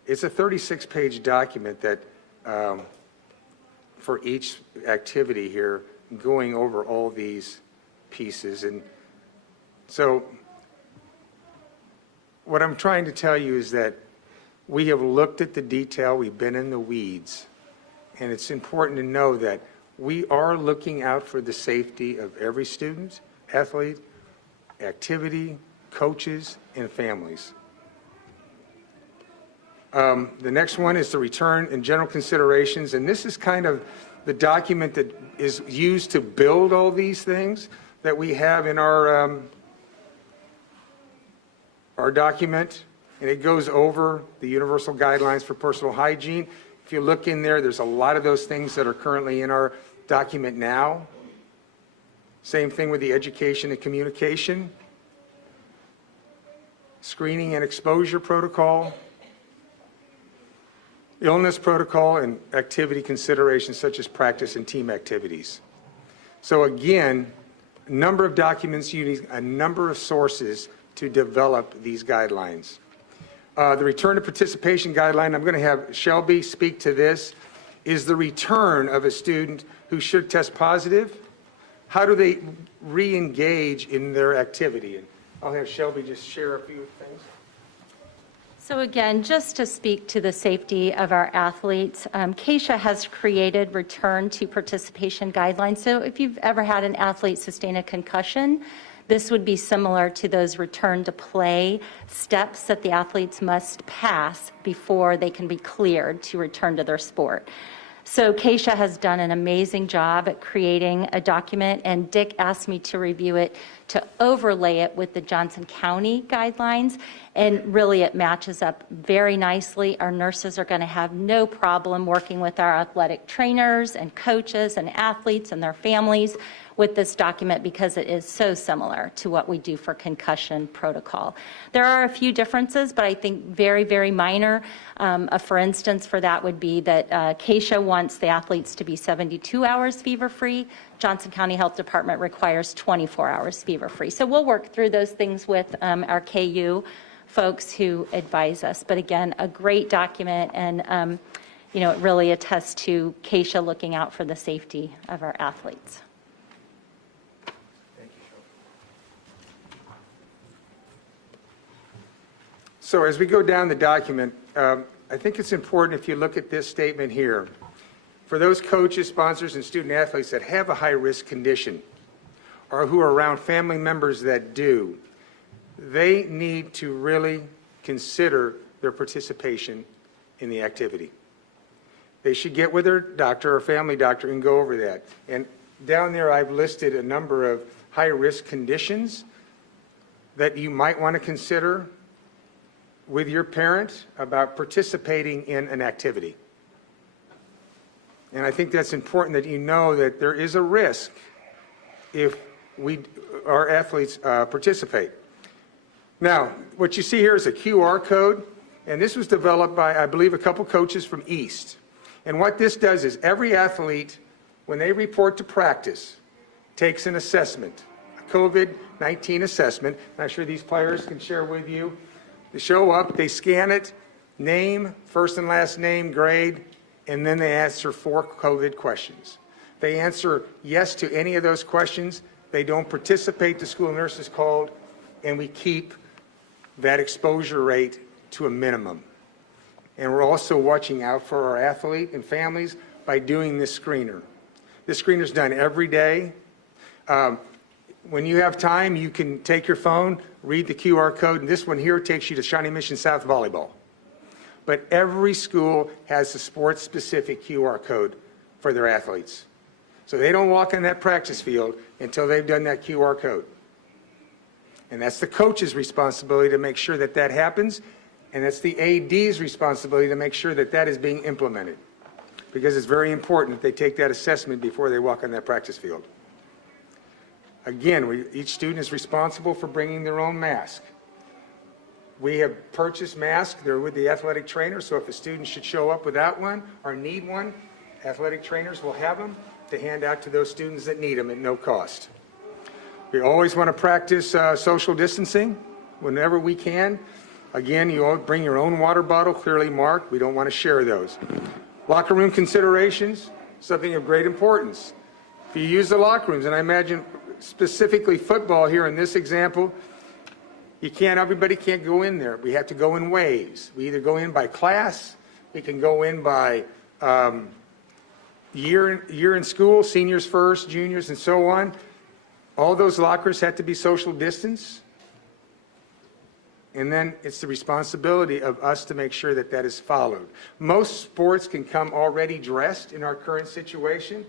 It's a 36-page document that for each activity here, going over all these pieces. And so what I'm trying to tell you is that we have looked at the detail, we've been in the weeds, and it's important to know that we are looking out for the safety of every student, athlete, activity, coaches, and families. The next one is the return and general considerations, and this is kind of the document that is used to build all these things that we have in our our document, and it goes over the universal guidelines for personal hygiene. If you look in there, there's a lot of those things that are currently in our document now. Same thing with the education and communication, screening and exposure protocol, illness protocol, and activity considerations such as practice and team activities. So again, a number of documents using a number of sources to develop these guidelines. The return to participation guideline, I'm going to have Shelby speak to this, is the return of a student who should test positive. How do they re-engage in their activity? And I'll have Shelby just share a few things. So again, just to speak to the safety of our athletes, Keisha has created return to participation guidelines. So if you've ever had an athlete sustain a concussion, this would be similar to those return to play steps that the athletes must pass before they can be cleared to return to their sport. So Keisha has done an amazing job at creating a document, and Dick asked me to review it to overlay it with the Johnson County guidelines, and really it matches up very nicely. Our nurses are going to have no problem working with our athletic trainers and coaches and athletes and their families with this document because it is so similar to what we do for concussion protocol. There are a few differences, but I think very, very minor. For instance, for that would be that Keisha wants the athletes to be 72 hours fever-free. Johnson County Health Department requires 24 hours fever-free. So we'll work through those things with our KU folks who advise us. But again, a great document, and it really attests to Keisha looking out for the safety of our athletes. So as we go down the document, I think it's important if you look at this statement here. For those coaches, sponsors, and student athletes that have a high-risk condition or who are around family members that do, they need to really consider their participation in the activity. They should get with their doctor or family doctor and go over that. And down there I've listed a number of high-risk conditions that you might want to consider with your parent about participating in an activity. And I think that's important that you know that there is a risk if our athletes participate. Now, what you see here is a QR code, and this was developed by, I believe, a couple coaches from East. And what this does is every athlete, when they report to practice, takes an assessment, a COVID-19 assessment. I'm sure these players can share with you. They show up, they scan it, name, first and last name, grade, and then they answer 4 COVID questions. They answer yes to any of those questions. They don't participate, the school nurse is called, and we keep that exposure rate to a minimum. And we're also watching out for our athlete and families by doing this screener. This screener is done every day. When you have time, you can take your phone, read the QR code, and this one here takes you to Shawnee Mission South Volleyball. But every school has a sports-specific QR code for their athletes. So they don't walk in that practice field until they've done that QR code. And that's the coach's responsibility to make sure that that happens, and that's the AD's responsibility to make sure that that is being implemented. Because it's very important that they take that assessment before they walk on that practice field. Again, each student is responsible for bringing their own mask. We have purchased masks. They're with the athletic trainer, so if a student should show up without one or need one, athletic trainers will have them to hand out to those students that need them at no cost. We always want to practice social distancing whenever we can. Again, you all bring your own water bottle, clearly marked. We don't want to share those. Locker room considerations, something of great importance. If you use the locker rooms, and I imagine specifically football here in this example, everybody can't go in there. We have to go in waves. We either go in by class, we can go in by year in school, seniors first, juniors, and so on. All those lockers have to be social distance. And then it's the responsibility of us to make sure that that is followed. Most sports can come already dressed in our current situation.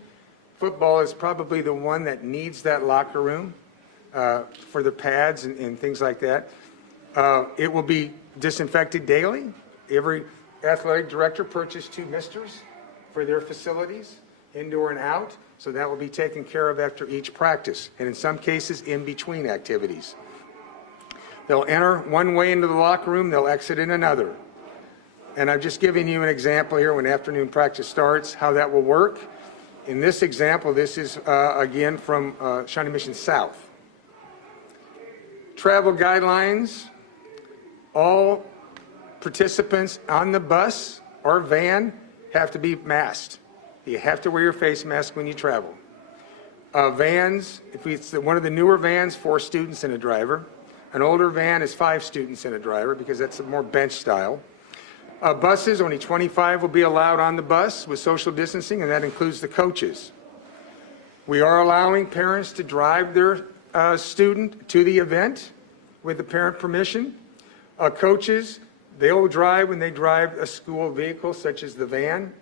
Football is probably the one that needs that locker room for the pads and things like that. It will be disinfected daily. Every athletic director purchased 2 misters for their facilities, indoor and out, so that will be taken care of after each practice, and in some cases, in between activities. They'll enter one way into the locker room, they'll exit in another. And I'm just giving you an example here when afternoon practice starts, how that will work. In this example, this is, again, from Shawnee Mission South. Travel guidelines, all participants on the bus or van have to be masked. You have to wear your face mask when you travel. Vans, if it's one of the newer vans, 4 students and a driver. An older van is 5 students and a driver because that's a more bench style. Buses, only 25 will be allowed on the bus with social distancing, and that includes the coaches. We are allowing parents to drive their student to the event with the parent permission. Coaches, they will drive when they drive a school vehicle such as the van.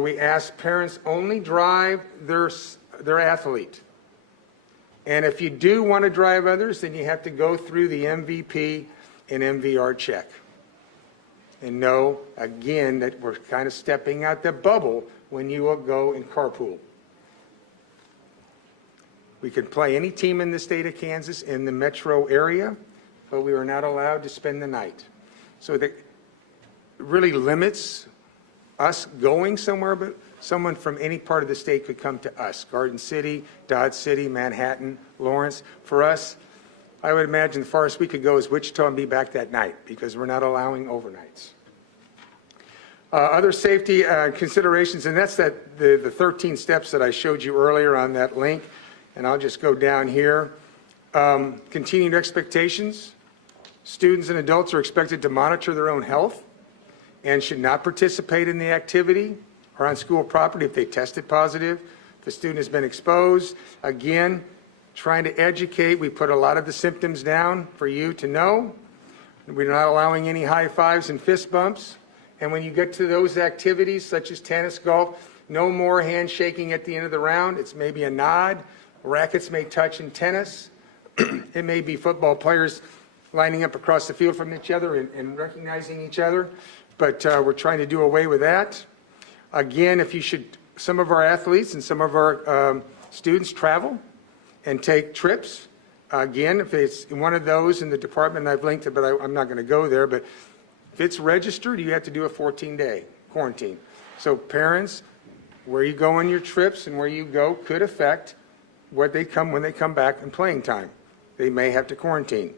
We ask parents only drive their athlete. And if you do want to drive others, then you have to go through the MVP and MVR check. And know, again, that we're kind of stepping out the bubble when you will go in carpool. We can play any team in the state of Kansas in the metro area, but we are not allowed to spend the night. So that really limits us going somewhere, but someone from any part of the state could come to us. Garden City, Dodge City, Manhattan, Lawrence. For us, I would imagine the farthest we could go is Wichita and be back that night because we're not allowing overnights. Other safety considerations, and that's the 13 steps that I showed you earlier on that link, and I'll just go down here. Continued expectations. Students and adults are expected to monitor their own health and should not participate in the activity or on school property if they tested positive, if the student has been exposed. Again, trying to educate. We put a lot of the symptoms down for you to know. We're not allowing any high fives and fist bumps. And when you get to those activities, such as tennis, golf, no more handshaking at the end of the round. It's maybe a nod. Rackets may touch in tennis. It may be football players lining up across the field from each other and recognizing each other. But we're trying to do away with that. Again, some of our athletes and some of our students travel and take trips. Again, if it's one of those in the department, I've linked it, but I'm not going to go there. But if it's registered, you have to do a 14-day quarantine. So parents, where you go on your trips and where you go could affect when they come back in playing time. They may have to quarantine.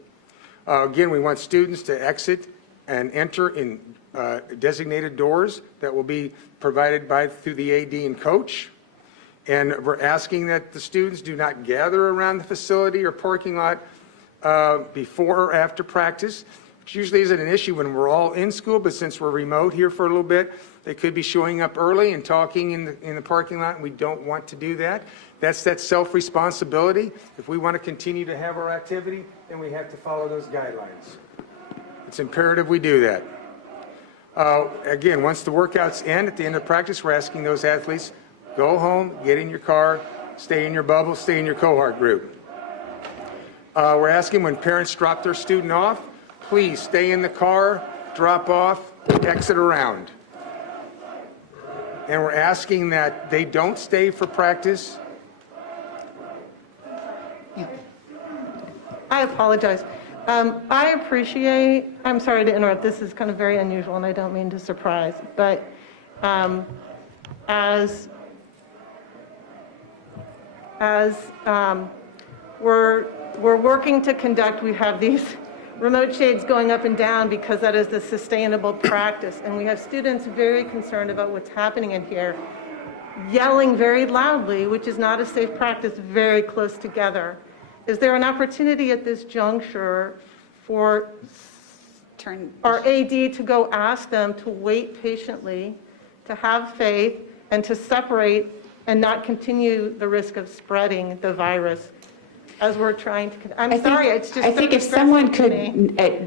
Again, we want students to exit and enter in designated doors that will be provided through the AD and coach. And we're asking that the students do not gather around the facility or parking lot before or after practice, which usually isn't an issue when we're all in school, but since we're remote here for a little bit, they could be showing up early and talking in the parking lot, and we don't want to do that. That's that self-responsibility. If we want to continue to have our activity, then we have to follow those guidelines. It's imperative we do that. Again, once the workouts end at the end of practice, we're asking those athletes, go home, get in your car, stay in your bubble, stay in your cohort group. We're asking when parents drop their student off, please stay in the car, drop off, exit around. And we're asking that they don't stay for practice. I apologize. I appreciate, I'm sorry to interrupt, this is kind of very unusual and I don't mean to surprise, but as we're working to conduct, we have these remote shades going up and down because that is the sustainable practice. And we have students very concerned about what's happening in here, yelling very loudly, which is not a safe practice, very close together. Is there an opportunity at this juncture for our AD to go ask them to wait patiently, to have faith, and to separate and not continue the risk of spreading the virus as we're trying to, I'm sorry, it's just I think if someone could,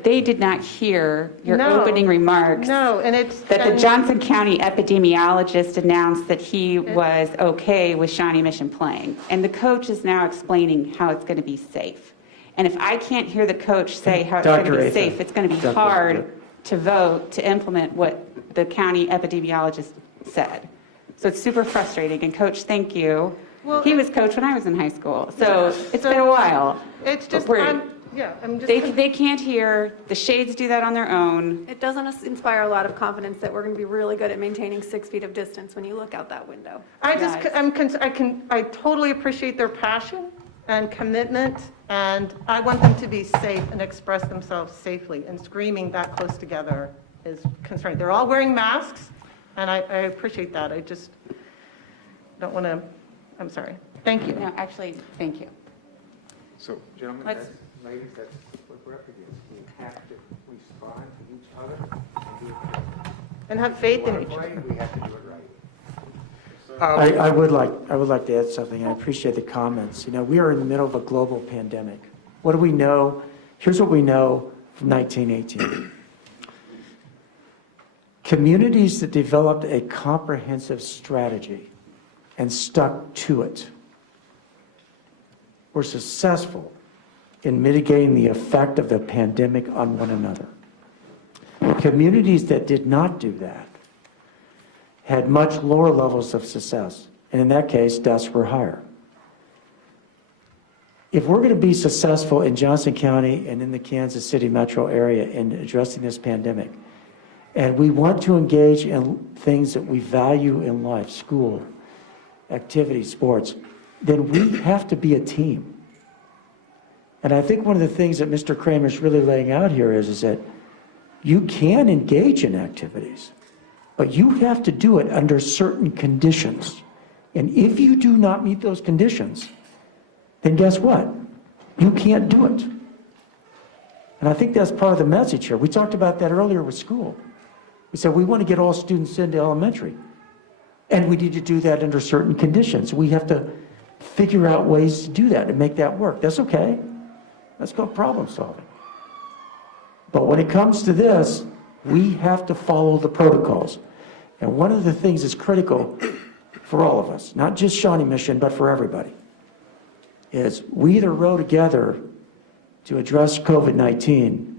they did not hear your opening remarks. No, and it's that the Johnson County epidemiologist announced that he was okay with Shawnee Mission playing. And the coach is now explaining how it's going to be safe. And if I can't hear the coach say how it's going to Dr. be Athan. safe, it's going to be Dr. hard Athan. to vote to implement what the county epidemiologist said. So it's super frustrating. And Coach, thank you. Well, He was coach when I was in high school, so it's been a while. It's But just, we're- I'm just. They can't hear, the shades do that on their own. It doesn't inspire a lot of confidence that we're going to be really good at maintaining 6 feet of distance when you look out that window. I totally appreciate their passion and commitment, and I want them to be safe and express themselves safely, and screaming that close together is concerning. They're all wearing masks, and I appreciate that. I just don't want to, I'm sorry. Thank you. No, actually, thank you. So, gentlemen, Let's- ladies, that's what we're up against. We have to respond to each other and do it together. And have faith in If each we wanna other. play, we have to do it right. I would like to add something. I appreciate the comments. You know, we are in the middle of a global pandemic. What do we know? Here's what we know from 1918. Communities that developed a comprehensive strategy and stuck to it were successful in mitigating the effect of the pandemic on one another. Communities that did not do that had much lower levels of success, and in that case, deaths were higher. If we're going to be successful in Johnson County and in the Kansas City metro area in addressing this pandemic, and we want to engage in things that we value in life, school, activities, sports, then we have to be a team. And I think one of the things that Mr. Kramer is really laying out here is that you can engage in activities, but you have to do it under certain conditions. And if you do not meet those conditions, then guess what? You can't do it. And I think that's part of the message here. We talked about that earlier with school. We said we want to get all students into elementary, and we need to do that under certain conditions. We have to figure out ways to do that and make that work. That's okay. That's called problem solving. But when it comes to this, we have to follow the protocols. And one of the things that's critical for all of us, not just Shawnee Mission, but for everybody, is we either row together to address COVID-19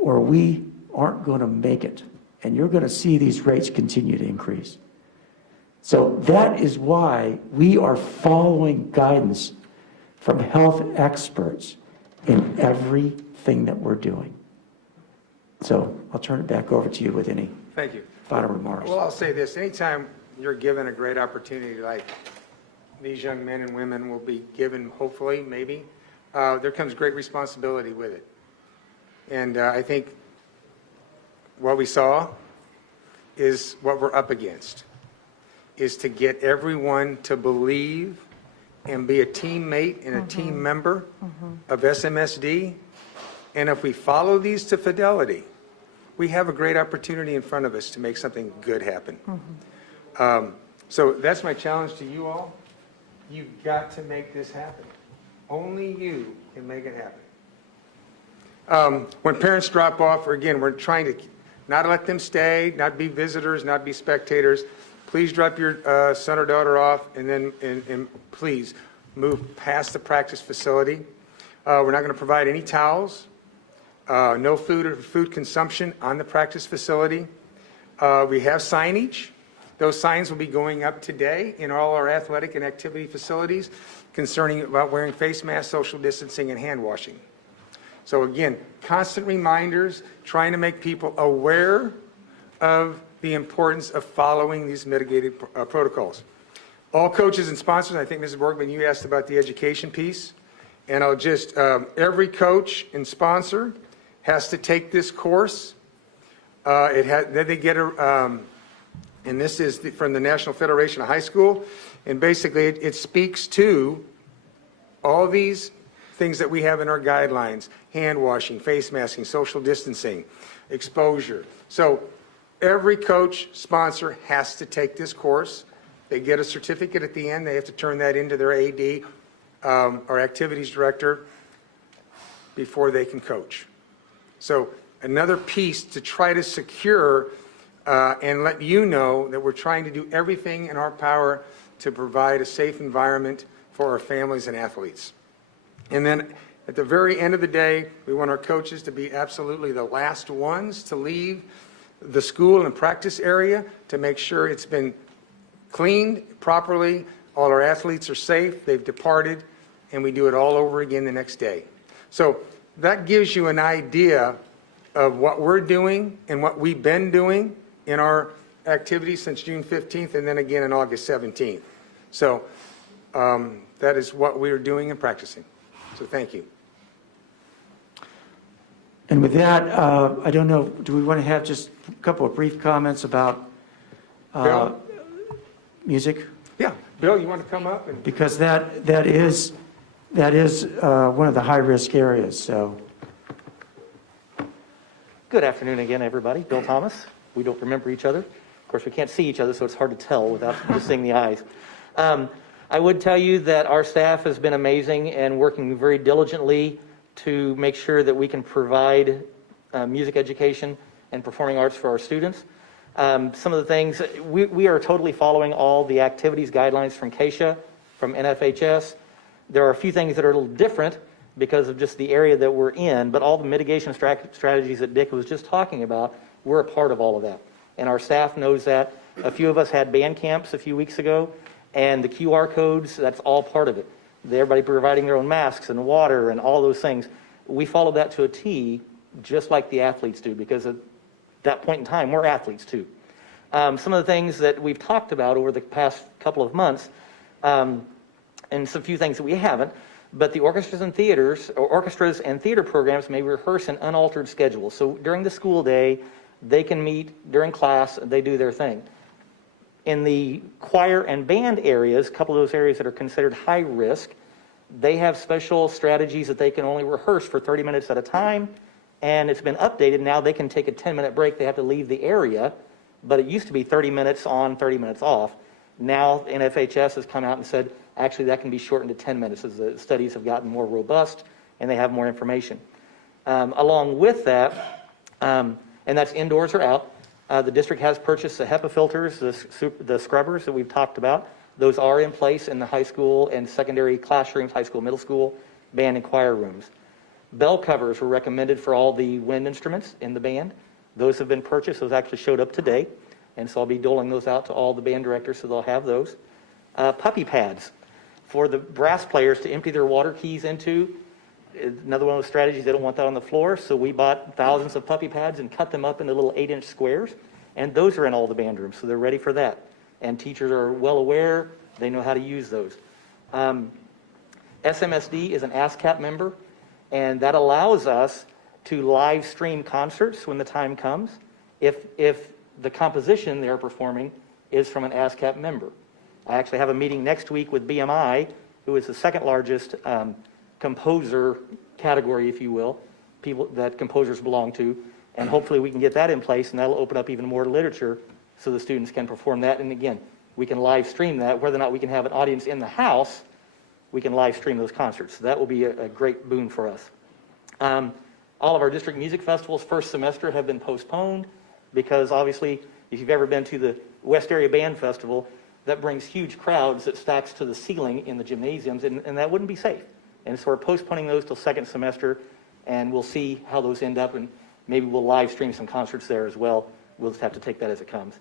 or we aren't going to make it. And you're going to see these rates continue to increase. So that is why we are following guidance from health experts in everything that we're doing. So I'll turn it back over to you with any Thank you. final remarks. Well, I'll say this, anytime you're given a great opportunity like these young men and women will be given, hopefully, maybe, there comes great responsibility with it. And I think what we saw is what we're up against, is to get everyone to believe and be a teammate and a team member of SMSD. And if we follow these to fidelity, we have a great opportunity in front of us to make something good happen. So that's my challenge to you all. You've got to make this happen. Only you can make it happen. When parents drop off, or again, we're trying to not let them stay, not be visitors, not be spectators. Please drop your son or daughter off, and then and please move past the practice facility. We're not going to provide any towels. No food or food consumption on the practice facility. We have signage. Those signs will be going up today in all our athletic and activity facilities concerning about wearing face masks, social distancing, and hand washing. So again, constant reminders, trying to make people aware of the importance of following these mitigated protocols. All coaches and sponsors, I think Mrs. Borgman, you asked about the education piece, and I'll just, every coach and sponsor has to take this course. Then they get a, and this is from the National Federation of High School, and basically it speaks to all these things that we have in our guidelines: hand washing, face masking, social distancing, exposure. So every coach sponsor has to take this course. They get a certificate at the end. They have to turn that into their AD or activities director before they can coach. So another piece to try to secure and let you know that we're trying to do everything in our power to provide a safe environment for our families and athletes. And then At the very end of the day, we want our coaches to be absolutely the last ones to leave the school and practice area to make sure it's been cleaned properly, all our athletes are safe, they've departed, and we do it all over again the next day. So that gives you an idea of what we're doing and what we've been doing in our activities since June 15th and then again on August 17th. So that is what we are doing and practicing. So thank you. And with that, I don't know, do we want to have just a couple of brief comments about Bill? music? Yeah, Bill, you want to come up? Because that is one of the high-risk areas, so. Good afternoon again, everybody. Bill Thomas. We don't remember each other. Of course, we can't see each other, so it's hard to tell without just seeing the eyes. I would tell you that our staff has been amazing and working very diligently to make sure that we can provide music education and performing arts for our students. Some of the things, we are totally following all the activities guidelines from KSHA, from NFHS. There are a few things that are a little different because of just the area that we're in, but all the mitigation strategies that Dick was just talking about, we're a part of all of that. And our staff knows that. A few of us had band camps a few weeks ago, and the QR codes, that's all part of it. Everybody providing their own masks and water and all those things. We follow that to a T, just like the athletes do, because at that point in time, we're athletes too. Some of the things that we've talked about over the past couple of months, and some few things that we haven't, but the orchestras and theater programs may rehearse an unaltered schedule. So during the school day, they can meet during class, they do their thing. In the choir and band areas, a couple of those areas that are considered high risk, they have special strategies that they can only rehearse for 30 minutes at a time, and it's been updated. Now they can take a 10-minute break. They have to leave the area, but it used to be 30 minutes on, 30 minutes off. Now NFHS has come out and said, actually, that can be shortened to 10 minutes as the studies have gotten more robust and they have more information. Along with that, and that's indoors or out, the district has purchased the HEPA filters, the scrubbers that we've talked about. Those are in place in the high school and secondary classrooms, high school, middle school, band and choir rooms. Bell covers were recommended for all the wind instruments in the band. Those have been purchased. Those actually showed up today. And so I'll be doling those out to all the band directors so they'll have those. Puppy pads for the brass players to empty their water keys into. Another one of those strategies, they don't want that on the floor, so we bought thousands of puppy pads and cut them up into little 8-inch squares, and those are in all the band rooms, so they're ready for that. And teachers are well aware, they know how to use those. SMSD is an ASCAP member, and that allows us to live stream concerts when the time comes, if the composition they're performing is from an ASCAP member. I actually have a meeting next week with BMI, who is the second largest composer category, if you will, people that composers belong to, and hopefully we can get that in place, and that'll open up even more literature so the students can perform that. And again, we can live stream that. Whether or not we can have an audience in the house, we can live stream those concerts. So that will be a great boon for us. All of our district music festivals first semester have been postponed because obviously, if you've ever been to the West Area Band Festival, that brings huge crowds that stacks to the ceiling in the gymnasiums, and that wouldn't be safe. And so we're postponing those till second semester, and we'll see how those end up, and maybe we'll live stream some concerts there as well. We'll just have to take that as it comes.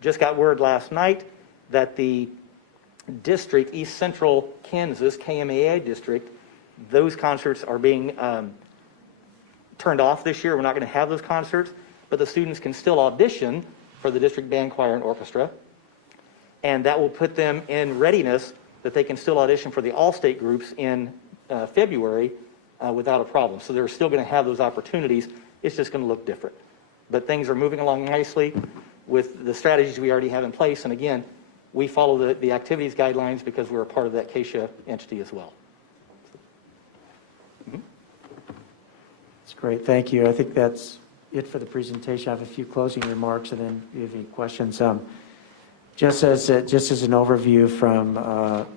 Just got word last night that the district, East Central Kansas, KMAA district, those concerts are being turned off this year. We're not going to have those concerts, but the students can still audition for the district band, choir, and orchestra. And that will put them in readiness that they can still audition for the all-state groups in February without a problem. So they're still going to have those opportunities. It's just going to look different. But things are moving along nicely with the strategies we already have in place. And again, we follow the activities guidelines because we're a part of that KSHA entity as well. That's great, thank you. I think that's it for the presentation. I have a few closing remarks, and then if you have any questions. Just as an overview from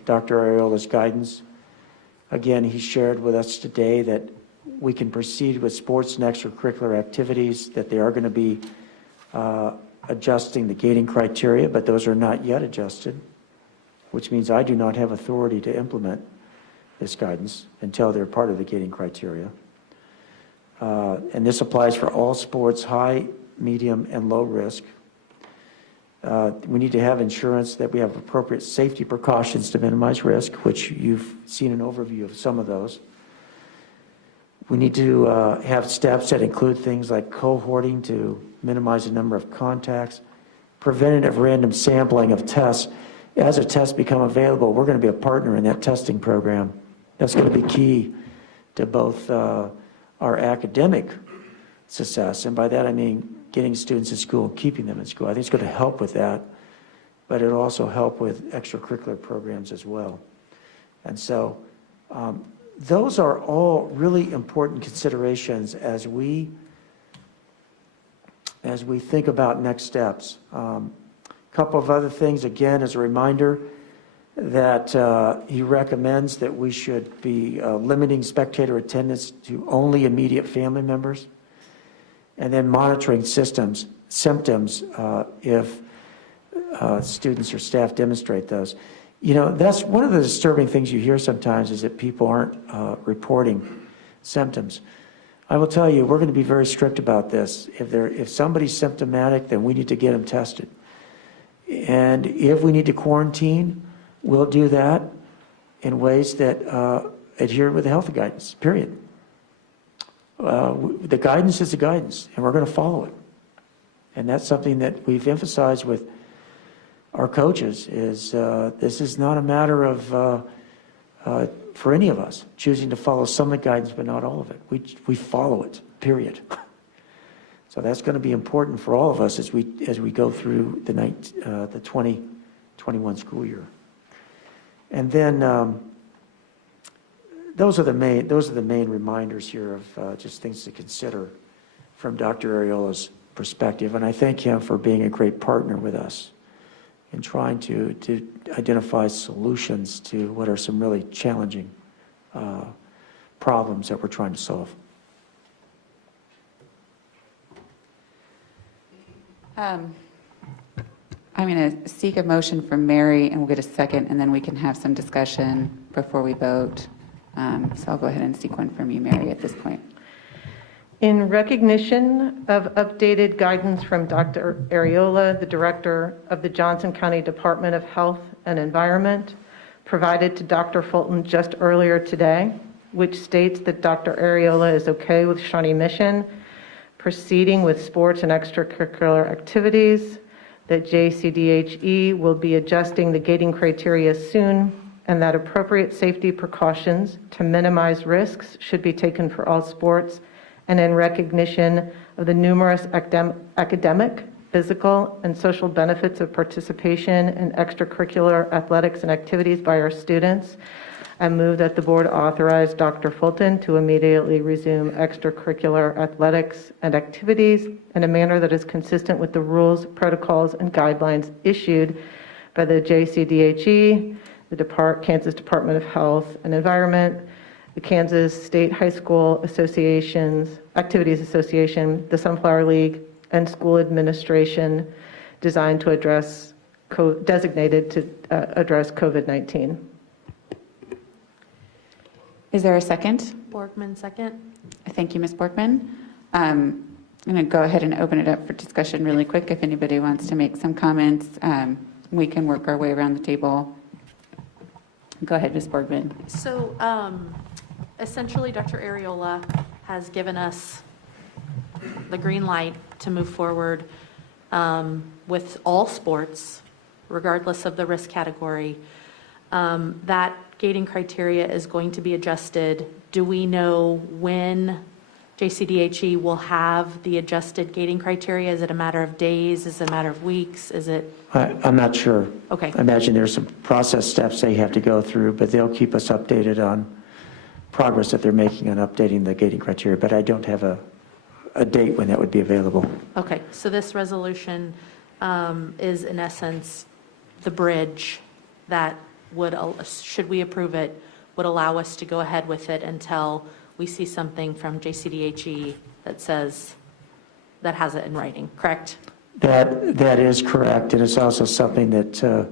Dr. Ariola's guidance, again, he shared with us today that we can proceed with sports and extracurricular activities, that they are going to be adjusting the gating criteria, but those are not yet adjusted, which means I do not have authority to implement. this guidance until they're part of the gating criteria. And this applies for all sports, high, medium, and low risk. We need to have insurance that we have appropriate safety precautions to minimize risk, which you've seen an overview of some of those. We need to have steps that include things like cohorting to minimize the number of contacts, preventative random sampling of tests. As a test become available, we're going to be a partner in that testing program. That's going to be key to both our academic success, and by that I mean getting students in school and keeping them in school. I think it's going to help with that, but it'll also help with extracurricular programs as well. And so those are all really important considerations as we think about next steps. A couple of other things, again, as a reminder, that he recommends that we should be limiting spectator attendance to only immediate family members, and then monitoring symptoms if students or staff demonstrate those. You know, that's one of the disturbing things you hear sometimes, is that people aren't reporting symptoms. I will tell you, we're going to be very strict about this. If somebody's symptomatic, then we need to get them tested. And if we need to quarantine, we'll do that in ways that adhere with the health guidance, period. The guidance is the guidance, and we're going to follow it. And that's something that we've emphasized with our coaches, is this is not a matter of, for any of us, choosing to follow some of the guidance but not all of it. We follow it, period. So that's going to be important for all of us as we go through the 2021 school year. And then those are the main reminders here of just things to consider from Dr. Ariola's perspective. And I thank him for being a great partner with us in trying to identify solutions to what are some really challenging problems that we're trying to solve. I'm going to seek a motion from Mary, and we'll get a second, and then we can have some discussion before we vote. So I'll go ahead and seek one from you, Mary, at this point. In recognition of updated guidance from Dr. Ariola, the Director of the Johnson County Department of Health and Environment, provided to Dr. Fulton just earlier today, which states that Dr. Ariola is okay with Shawnee Mission proceeding with sports and extracurricular activities, that JCDHE will be adjusting the gating criteria soon, and that appropriate safety precautions to minimize risks should be taken for all sports, and in recognition of the numerous academic, physical, and social benefits of participation in extracurricular athletics and activities by our students, I move that the board authorize Dr. Fulton to immediately resume extracurricular athletics and activities in a manner that is consistent with the rules, protocols, and guidelines issued by the JCDHE, the Kansas Department of Health and Environment, the Kansas State High School Associations, Activities Association, the Sunflower League, and school administration designed to address, designated to address COVID-19. Is there a second? Borgman, second. Thank you, Ms. Borkman. I'm going to go ahead and open it up for discussion really quick. If anybody wants to make some comments, we can work our way around the table. Go ahead, Ms. Borgman. So essentially, Dr. Ariola has given us the green light to move forward with all sports, regardless of the risk category. That gating criteria is going to be adjusted. Do we know when JCDHE will have the adjusted gating criteria? Is it a matter of days? Is it a matter of weeks? Is it? I'm not sure. Okay. I imagine there's some process steps they have to go through, but they'll keep us updated on progress that they're making on updating the gating criteria, but I don't have a date when that would be available. Okay, so this resolution is in essence the bridge that would, should we approve it, would allow us to go ahead with it until we see something from JCDHE that says, that has it in writing, correct? That is correct, and it's also something that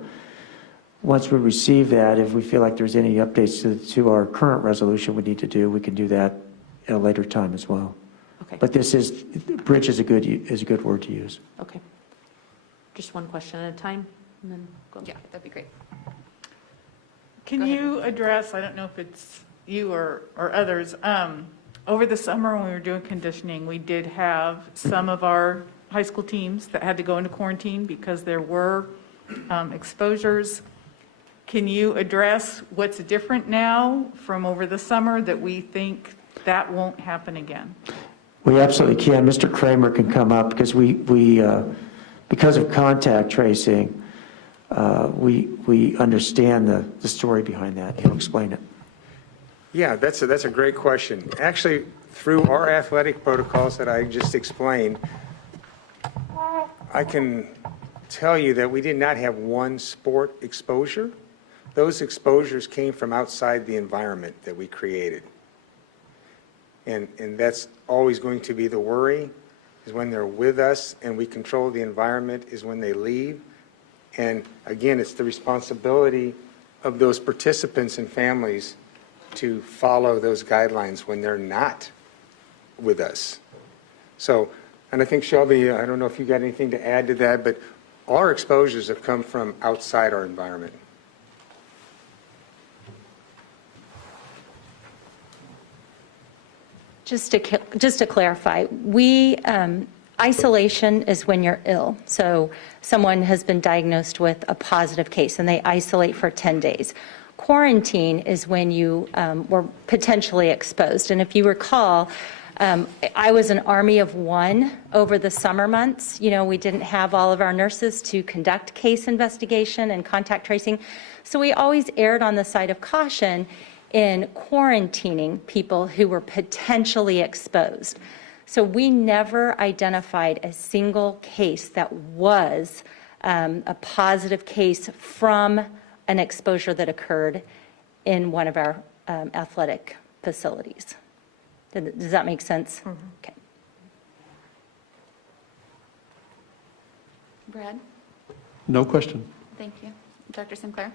once we receive that, if we feel like there's any updates to our current resolution we need to do, we can do that at a later time as well. Okay. But bridge is a good word to use. Okay. Just one question at a time, and then go. Yeah, that'd be great. Can you address, I don't know if it's you or others, over the summer when we were doing conditioning, we did have some of our high school teams that had to go into quarantine because there were exposures. Can you address what's different now from over the summer that we think that won't happen again? We absolutely can. Mr. Kramer can come up because we because of contact tracing, we understand the story behind that. He'll explain it. Yeah, that's a great question. Actually, through our athletic protocols that I just explained, I can tell you that we did not have one sport exposure. Those exposures came from outside the environment that we created. And that's always going to be the worry, is when they're with us and we control the environment, is when they leave. And again, it's the responsibility of those participants and families to follow those guidelines when they're not with us. So, and I think Shelby, I don't know if you got anything to add to that, but our exposures have come from outside our environment. Just to clarify, isolation is when you're ill. So someone has been diagnosed with a positive case and they isolate for 10 days. Quarantine is when you were potentially exposed. And if you recall, I was an army of one over the summer months. You know, we didn't have all of our nurses to conduct case investigation and contact tracing. So we always erred on the side of caution in quarantining people who were potentially exposed. So we never identified a single case that was a positive case from an exposure that occurred in one of our athletic facilities. Does that make sense? Mm-hmm. Okay. Brad? No question. Thank you. Dr. Sinclair?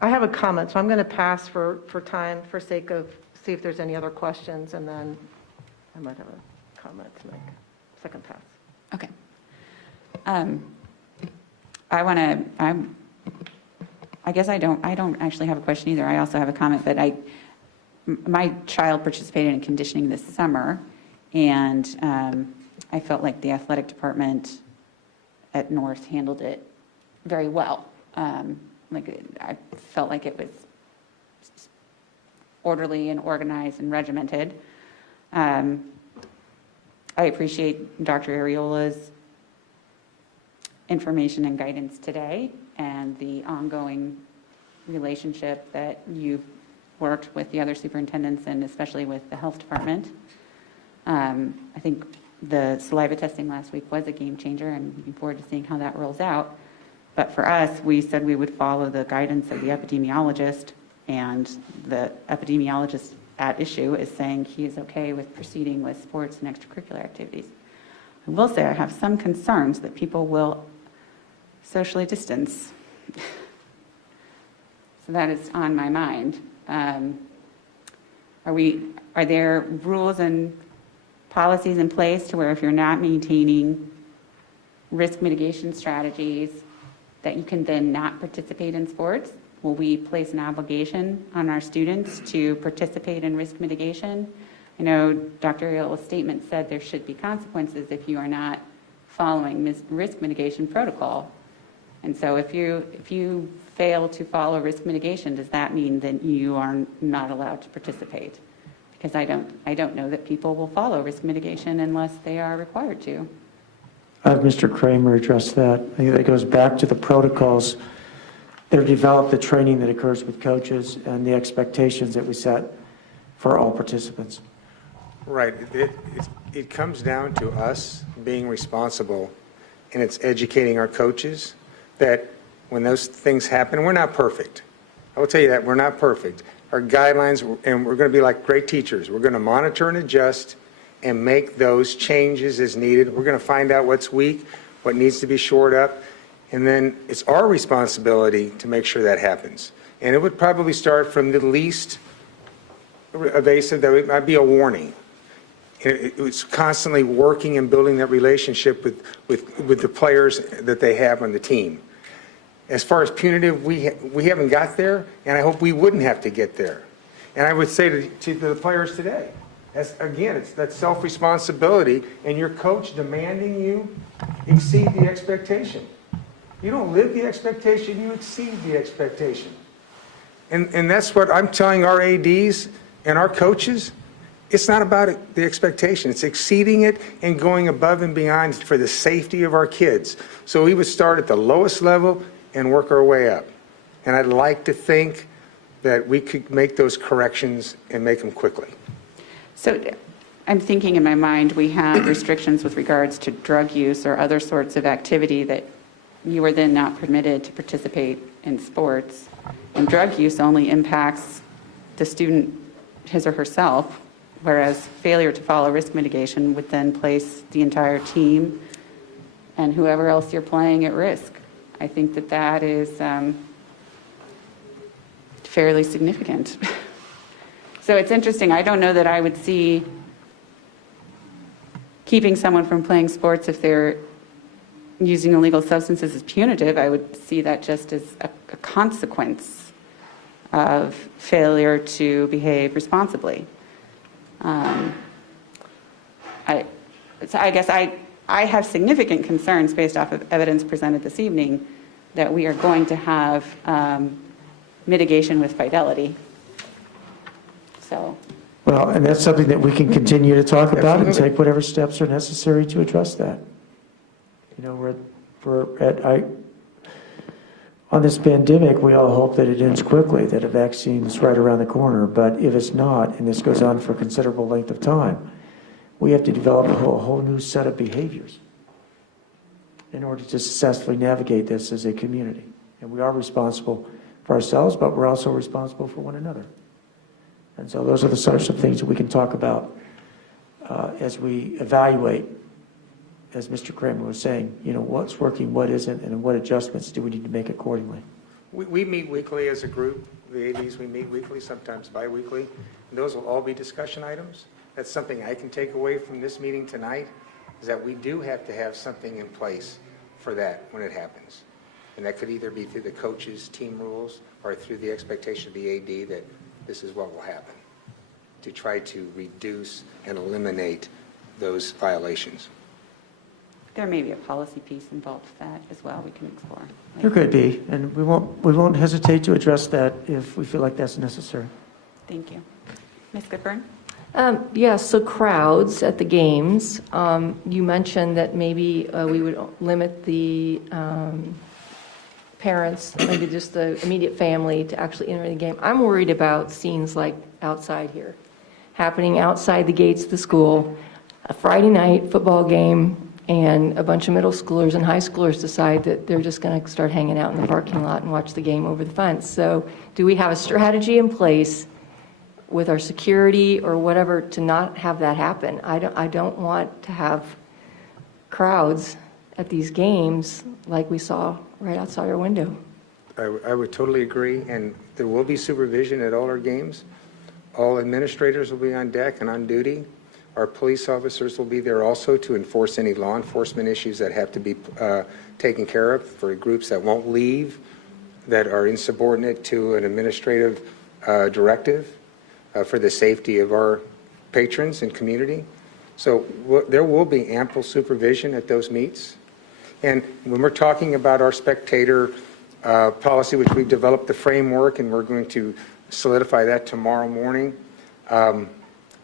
I have a comment, so I'm going to pass for time, for sake of, see if there's any other questions, and then I might have a comment to make. Second pass. Okay. I guess I don't actually have a question either. I also have a comment, but my child participated in conditioning this summer, and I felt like the athletic department at North handled it very well. I felt like it was orderly and organized and regimented. I appreciate Dr. Ariola's information and guidance today and the ongoing relationship that you've worked with the other superintendents and especially with the health department. I think the saliva testing last week was a game changer. I'm looking forward to seeing how that rolls out. But for us, we said we would follow the guidance of the epidemiologist, and the epidemiologist at issue is saying he is okay with proceeding with sports and extracurricular activities. I will say I have some concerns that people will socially distance. So that is on my mind. Are there rules and policies in place to where if you're not maintaining risk mitigation strategies that you can then not participate in sports? Will we place an obligation on our students to participate in risk mitigation? I know Dr. Ariola's statement said there should be consequences if you are not following risk mitigation protocol. And so if you fail to follow risk mitigation, does that mean that you are not allowed to participate? Because I don't know that people will follow risk mitigation unless they are required to. I have Mr. Kramer address that. I think that goes back to the protocols that are developed, the training that occurs with coaches, and the expectations that we set for all participants. Right. It comes down to us being responsible, and it's educating our coaches that when those things happen, we're not perfect. I will tell you that we're not perfect. our guidelines, and we're going to be like great teachers. We're going to monitor and adjust and make those changes as needed. We're going to find out what's weak, what needs to be shored up, and then it's our responsibility to make sure that happens. And it would probably start from the least evasive, that it might be a warning. It was constantly working and building that relationship with the players that they have on the team. As far as punitive, we haven't got there, and I hope we wouldn't have to get there. And I would say to the players today, again, it's that self-responsibility, and your coach demanding you exceed the expectation. You don't live the expectation, you exceed the expectation. And that's what I'm telling our ADs and our coaches. It's not about the expectation. It's exceeding it and going above and beyond for the safety of our kids. So we would start at the lowest level and work our way up. And I'd like to think that we could make those corrections and make them quickly. So I'm thinking in my mind, we have restrictions with regards to drug use or other sorts of activity that you are then not permitted to participate in sports. And drug use only impacts the student, his or herself, whereas failure to follow risk mitigation would then place the entire team and whoever else you're playing at risk. I think that that is fairly significant. So it's interesting. I don't know that I would see keeping someone from playing sports if they're using illegal substances as punitive. I would see that just as a consequence of failure to behave responsibly. I guess I have significant concerns based off of evidence presented this evening that we are going to have mitigation with fidelity. So. Well, and that's something that we can continue to talk about and Absolutely. take whatever steps are necessary to address that. You know, on this pandemic, we all hope that it ends quickly, that a vaccine is right around the corner. But if it's not, and this goes on for a considerable length of time, we have to develop a whole new set of behaviors in order to successfully navigate this as a community. And we are responsible for ourselves, but we're also responsible for one another. And so those are the sorts of things that we can talk about as we evaluate, as Mr. Kramer was saying, you know, what's working, what isn't, and what adjustments do we need to make accordingly. We meet weekly as a group. The ADs, we meet weekly, sometimes bi-weekly. And those will all be discussion items. That's something I can take away from this meeting tonight, is that we do have to have something in place for that when it happens. And that could either be through the coaches' team rules or through the expectation of the AD that this is what will happen, to try to reduce and eliminate those violations. There may be a policy piece involved with that as well we can explore. There could be, and we won't hesitate to address that if we feel like that's necessary. Thank you. Ms. Goodburn? Yes, so crowds at the games. You mentioned that maybe we would limit the parents, maybe just the immediate family, to actually enter the game. I'm worried about scenes like outside here, happening outside the gates of the school, a Friday night football game, and a bunch of middle schoolers and high schoolers decide that they're just going to start hanging out in the parking lot and watch the game over the fence. So do we have a strategy in place with our security or whatever to not have that happen? I don't want to have crowds at these games like we saw right outside our window. I would totally agree, and there will be supervision at all our games. All administrators will be on deck and on duty. Our police officers will be there also to enforce any law enforcement issues that have to be taken care of for groups that won't leave, that are insubordinate to an administrative directive for the safety of our patrons and community. So there will be ample supervision at those meets. And when we're talking about our spectator policy, which we've developed the framework and we're going to solidify that tomorrow morning,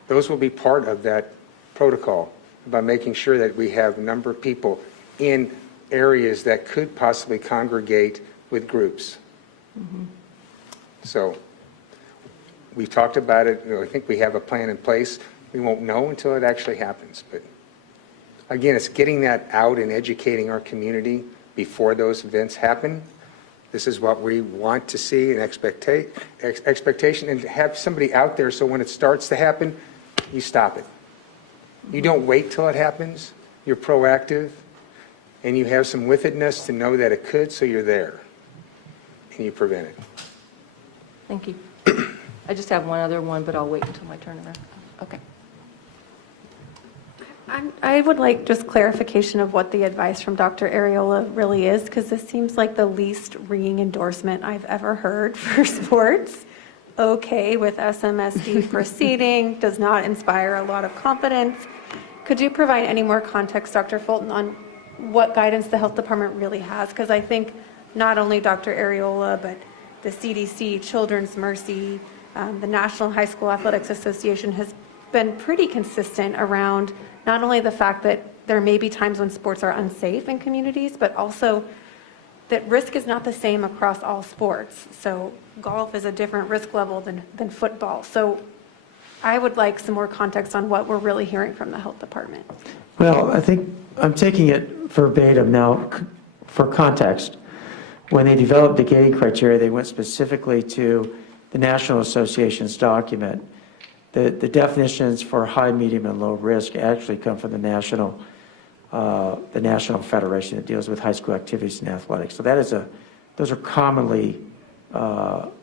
those will be part of that protocol by making sure that we have a number of people in areas that could possibly congregate with groups. Mm-hmm. So we've talked about it. I think we have a plan in place. We won't know until it actually happens. But again, it's getting that out and educating our community before those events happen, This is what we want to see, an expectation, and to have somebody out there so when it starts to happen, you stop it. You don't wait till it happens. You're proactive, and you have some with-itness to know that it could, so you're there, and you prevent it. Thank you. I just have one other one, but I'll wait until my turn around. Okay. I would like just clarification of what the advice from Dr. Ariola really is, because this seems like the least ringing endorsement I've ever heard for sports. Okay with SMSD proceeding, does not inspire a lot of confidence. Could you provide any more context, Dr. Fulton, on what guidance the health department really has? Because I think not only Dr. Ariola, but the CDC, Children's Mercy, the National High School Athletics Association has been pretty consistent around not only the fact that there may be times when sports are unsafe in communities, but also that risk is not the same across all sports. So golf is a different risk level than football. So I would like some more context on what we're really hearing from the health department. Well, I think I'm taking it verbatim now for context. When they developed the gating criteria, they went specifically to the National Association's document. The definitions for high, medium, and low risk actually come from the National Federation that deals with high school activities and athletics. So those are commonly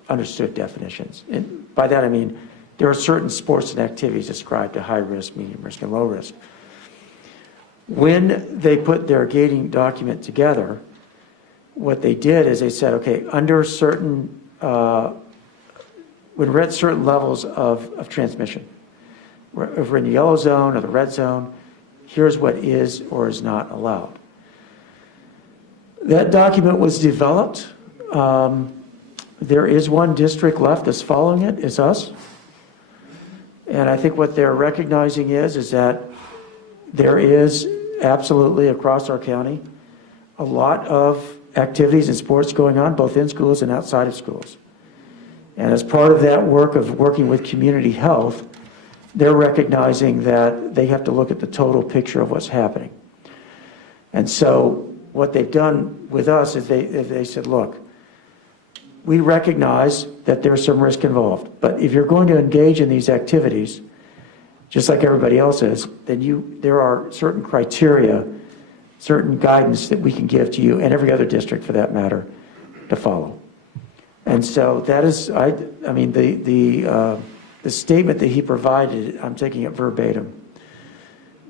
understood definitions. And by that I mean there are certain sports and activities ascribed to high risk, medium risk, and low risk. When they put their gating document together, what they did is they said, okay, under certain when we're at certain levels of transmission, if we're in the yellow zone or the red zone, here's what is or is not allowed. That document was developed. There is one district left that's following it, it's us. And I think what they're recognizing is that there is absolutely across our county a lot of activities and sports going on both in schools and outside of schools. And as part of that work of working with community health, they're recognizing that they have to look at the total picture of what's happening. And so what they've done with us is they said, look, we recognize that there's some risk involved, but if you're going to engage in these activities, just like everybody else is, then there are certain criteria, certain guidance that we can give to you and every other district for that matter to follow. And so that is, I mean, the statement that he provided, I'm taking it verbatim.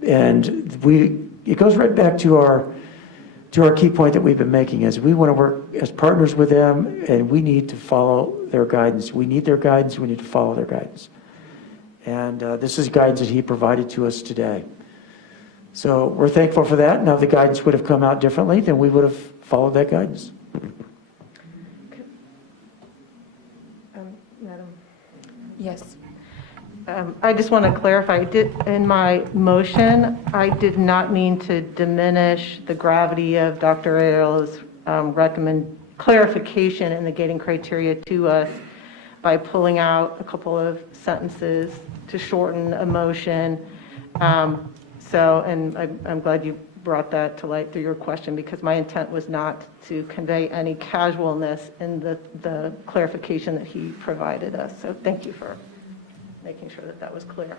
And it goes right back to our key point that we've been making is we want to work as partners with them and we need to follow their guidance. We need their guidance, we need to follow their guidance. And this is guidance that he provided to us today. So we're thankful for that. Now if the guidance would have come out differently, then we would have followed that guidance. Madam. Yes. I just want to clarify, in my motion, I did not mean to diminish the gravity of Dr. Aiello's clarification in the gating criteria to us by pulling out a couple of sentences to shorten a motion. And I'm glad you brought that to light through your question because my intent was not to convey any casualness in the clarification that he provided us. So thank you for making sure that that was clear.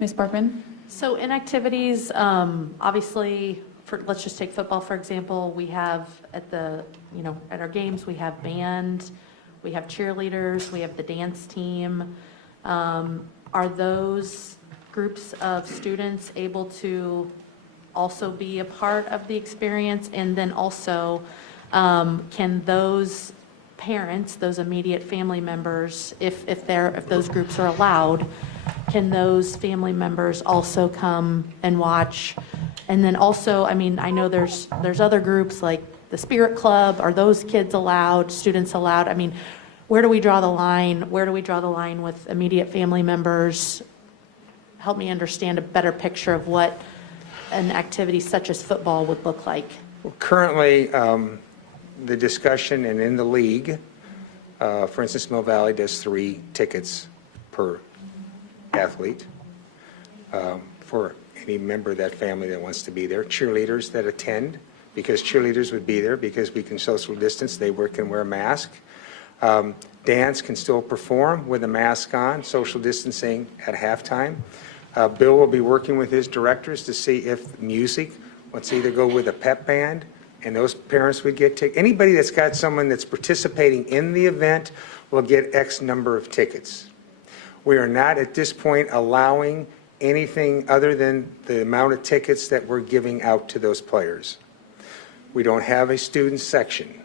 Ms. Barkman? So in activities, obviously, let's just take football, for example, we have at our games, we have band, we have cheerleaders, we have the dance team. Are those groups of students able to also be a part of the experience? And then also, can those parents, those immediate family members, if those groups are allowed, can those family members also come and watch? And then also, I mean, I know there's other groups like the Spirit Club. Are those kids allowed, students allowed? I mean, where do we draw the line? Where do we draw the line with immediate family members? Help me understand a better picture of what an activity such as football would look like. Well, currently, the discussion and in the league, for instance, Mill Valley does 3 tickets per athlete for any member of that family that wants to be there. Cheerleaders that attend because cheerleaders would be there because we can social distance, they can wear a mask. Dance can still perform with a mask on, social distancing at halftime. Bill will be working with his directors to see if music, let's either go with a pep band, and those parents would get tickets. Anybody that's got someone that's participating in the event will get X number of tickets. We are not at this point allowing anything other than the amount of tickets that we're giving out to those players. We don't have a student section.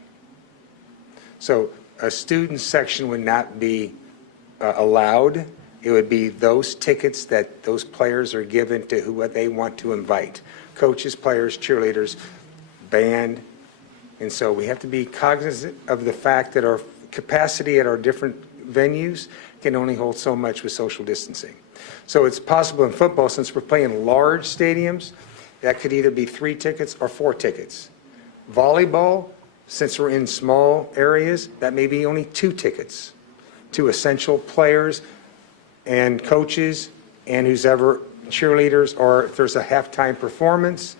So a student section would not be allowed. It would be those tickets that those players are given to who they want to invite. Coaches, players, cheerleaders, band. And so we have to be cognizant of the fact that our capacity at our different venues can only hold so much with social distancing. So it's possible in football, since we're playing large stadiums, that could either be 3 tickets or 4 tickets. Volleyball, since we're in small areas, that may be only 2 tickets to essential players and coaches and who's ever cheerleaders, or if there's a halftime performance.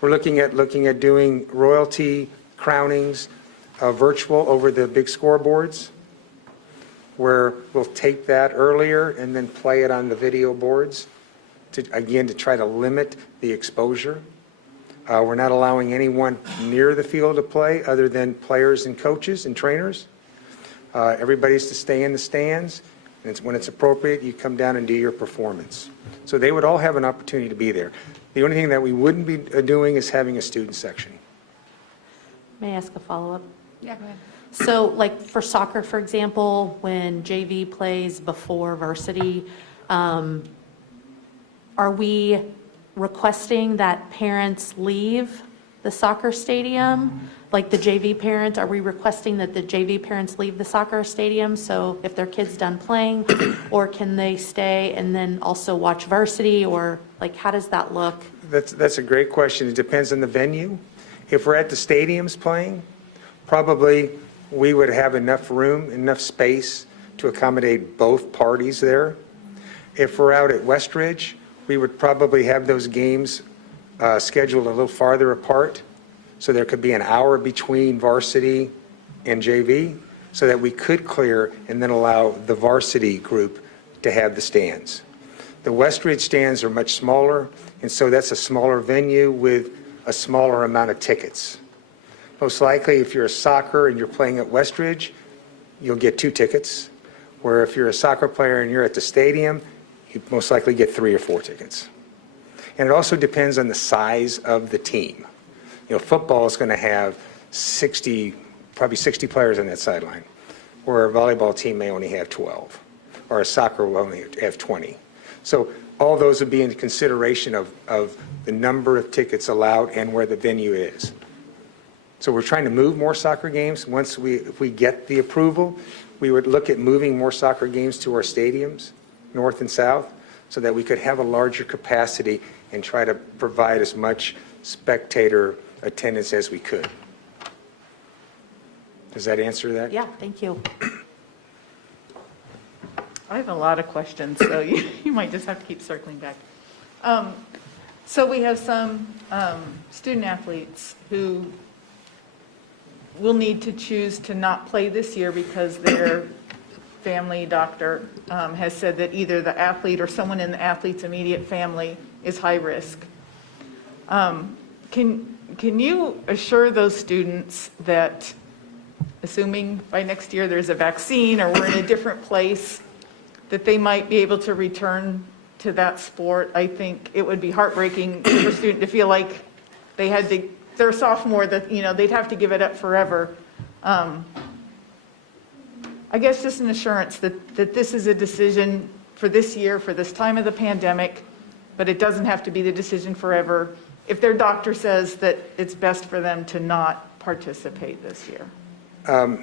We're looking at doing royalty crownings virtual over the big scoreboards, where we'll tape that earlier and then play it on the video boards to try to limit the exposure. We're not allowing anyone near the field to play other than players and coaches and trainers. Everybody's to stay in the stands, and when it's appropriate, you come down and do your performance. So they would all have an opportunity to be there. The only thing that we wouldn't be doing is having a student section. May I ask a follow-up? Yeah, go ahead. So like for soccer, for example, when JV plays before varsity, are we requesting that parents leave the soccer stadium? Like the JV parents, are we requesting that the JV parents leave the soccer stadium so if their kid's done playing, or can they stay and then also watch varsity, or like how does that look? That's a great question. It depends on the venue. If we're at the stadiums playing, probably we would have enough room, enough space to accommodate both parties there. If we're out at Westridge, we would probably have those games scheduled a little farther apart, so there could be an hour between varsity and JV, so that we could clear and then allow the varsity group to have the stands. The Westridge stands are much smaller, and so that's a smaller venue with a smaller amount of tickets. Most likely, if you're a soccer and you're playing at Westridge, you'll get 2 tickets, where if you're a soccer player and you're at the stadium, you most likely get 3 or 4 tickets. And it also depends on the size of the team. You know, football is going to have probably 60 players on that sideline, where a volleyball team may only have 12, or a soccer will only have 20. So all those would be in consideration of the number of tickets allowed and where the venue is. So we're trying to move more soccer games. If we get the approval, we would look at moving more soccer games to our stadiums, north and south, so that we could have a larger capacity and try to provide as much spectator attendance as we could. Does that answer that? Yeah, thank you. I have a lot of questions, so you might just have to keep circling back. So we have some student athletes who will need to choose to not play this year because their family doctor has said that either the athlete or someone in the athlete's immediate family is high risk. Can you assure those students that, assuming by next year there's a vaccine or we're in a different place, that they might be able to return to that sport? I think it would be heartbreaking for a student to feel like they're a sophomore, that, you know, they'd have to give it up forever. I guess just an assurance that this is a decision for this year, for this time of the pandemic, but it doesn't have to be the decision forever if their doctor says that it's best for them to not participate this year. I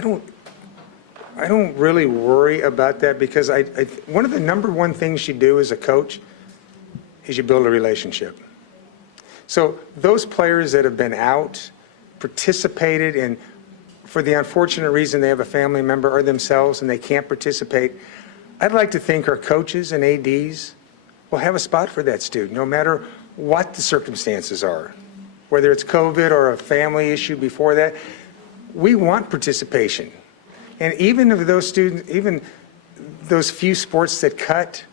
don't really worry about that, because one of the number one things you do as a coach is you build a relationship. So those players that have been out, participated, and for the unfortunate reason they have a family member or themselves and they can't participate, I'd like to think our coaches and ADs will have a spot for that student, no matter what the circumstances are, whether it's COVID or a family issue before that. We want participation. And even if those students, even those few sports that cut,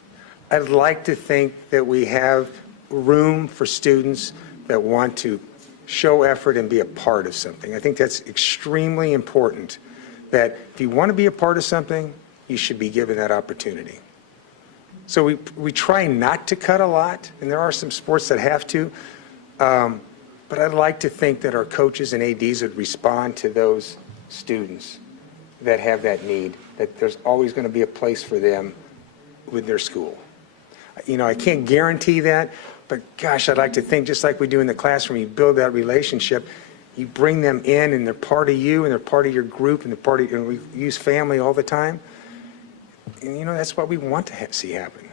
I'd like to think that we have room for students that want to show effort and be a part of something. I think that's extremely important, that if you want to be a part of something, you should be given that opportunity. So we try not to cut a lot, and there are some sports that have to, but I'd like to think that our coaches and ADs would respond to those students that have that need, that there's always going to be a place for them with their school. You know, I can't guarantee that, but gosh, I'd like to think just like we do in the classroom, you build that relationship, you bring them in and they're part of you and they're part of your group and they're part of, and we use family all the time. And you know, that's what we want to see happen.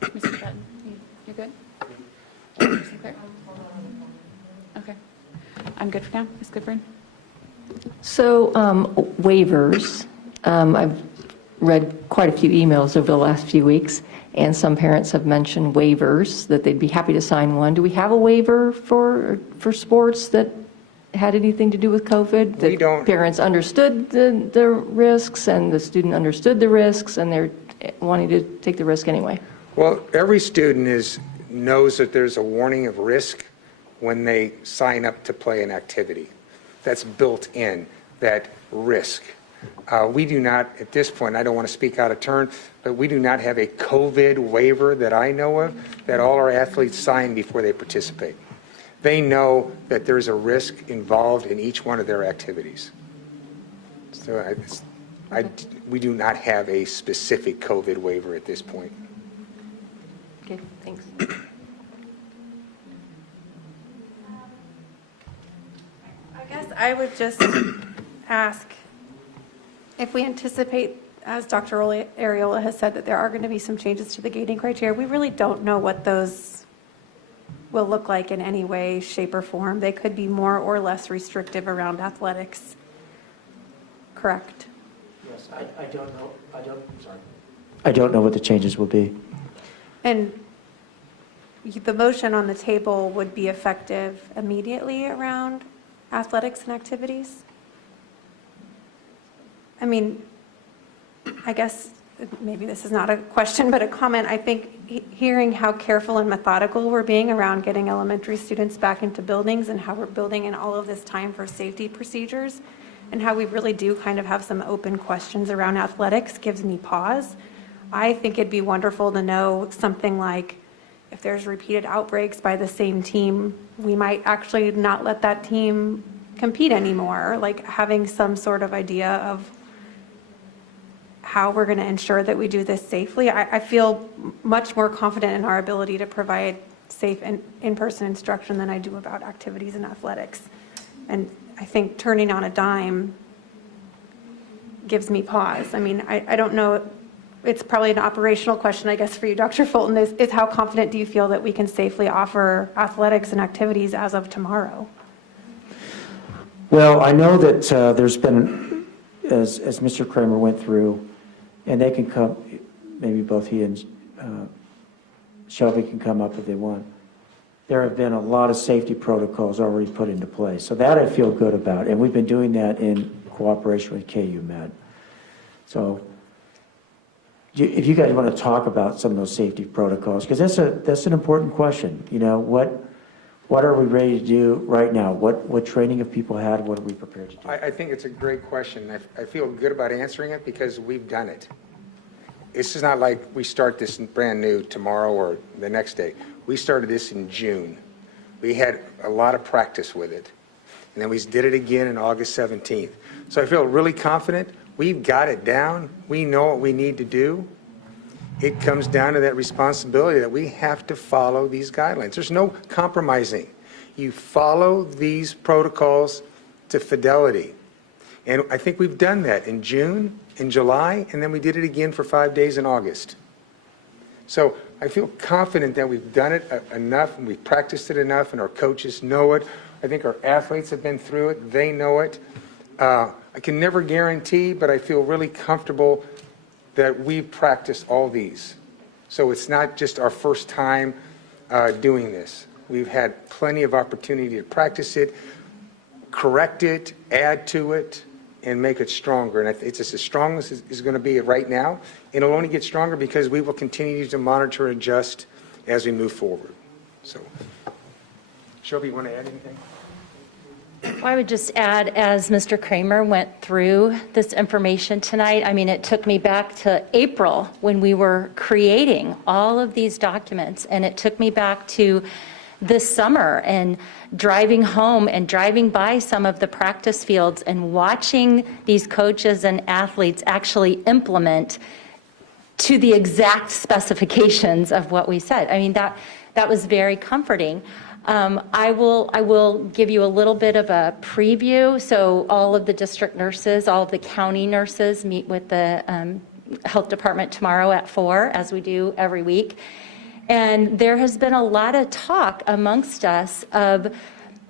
Mr. Button, you're good? Ms. Sinclair? Okay. I'm good for now. Ms. Goodburn? So waivers, I've read quite a few emails over the last few weeks, and some parents have mentioned waivers, that they'd be happy to sign one. Do we have a waiver for sports that had anything to do with COVID? We don't. Parents understood the risks, and the student understood the risks, and they're wanting to take the risk anyway. Well, every student knows that there's a warning of risk when they sign up to play an activity. That's built in, that risk. We do not, at this point, I don't want to speak out of turn, but we do not have a COVID waiver that I know of that all our athletes sign before they participate. They know that there's a risk involved in each one of their activities. So we do not have a specific COVID waiver at this point. Okay, thanks. I guess I would just ask if we anticipate, as Dr. Ariola has said, that there are going to be some changes to the gating criteria. We really don't know what those will look like in any way, shape, or form. They could be more or less restrictive around athletics. Correct? Yes, I don't know. I don't know what the changes will be. And the motion on the table would be effective immediately around athletics and activities? I mean, I guess maybe this is not a question, but a comment. I think hearing how careful and methodical we're being around getting elementary students back into buildings and how we're building in all of this time for safety procedures and how we really do kind of have some open questions around athletics gives me pause. I think it'd be wonderful to know something like, if there's repeated outbreaks by the same team, we might actually not let that team compete anymore, like having some sort of idea of how we're going to ensure that we do this safely. I feel much more confident in our ability to provide safe and in-person instruction than I do about activities and athletics. And I think turning on a dime gives me pause. I mean, I don't know. It's probably an operational question, I guess, for you, Dr. Fulton, is how confident do you feel that we can safely offer athletics and activities as of tomorrow? Well, I know that there's been, as Mr. Kramer went through, and they can come, maybe both he and Shelby can come up if they want. There have been a lot of safety protocols already put into place. So that I feel good about, and we've been doing that in cooperation with KU Med. So if you guys want to talk about some of those safety protocols, because that's an important question. You know, what are we ready to do right now? What training have people had? What are we prepared to do? I think it's a great question. I feel good about answering it because we've done it. It's not like we start this brand new tomorrow or the next day. We started this in June. We had a lot of practice with it. And then we did it again on August 17th. So I feel really confident. We've got it down. We know what we need to do. It comes down to that responsibility that we have to follow these guidelines. There's no compromising. You follow these protocols to fidelity. And I think we've done that in June, in July, and then we did it again for 5 days in August. So I feel confident that we've done it enough and we've practiced it enough and our coaches know it. I think our athletes have been through it. They know it. I can never guarantee, but I feel really comfortable that we've practiced all these So it's not just our first time doing this. We've had plenty of opportunity to practice it, correct it, add to it, and make it stronger. And it's just as strong as it's going to be right now. And it'll only get stronger because we will continue to monitor and adjust as we move forward. So, Shelby, you want to add anything? Well, I would just add, as Mr. Kramer went through this information tonight, I mean, it took me back to April when we were creating all of these documents, and it took me back to this summer and driving home and driving by some of the practice fields and watching these coaches and athletes actually implement to the exact specifications of what we said. I mean, that was very comforting. I will give you a little bit of a preview. So all of the district nurses, all of the county nurses meet with the health department tomorrow at 4, as we do every week. And there has been a lot of talk amongst us of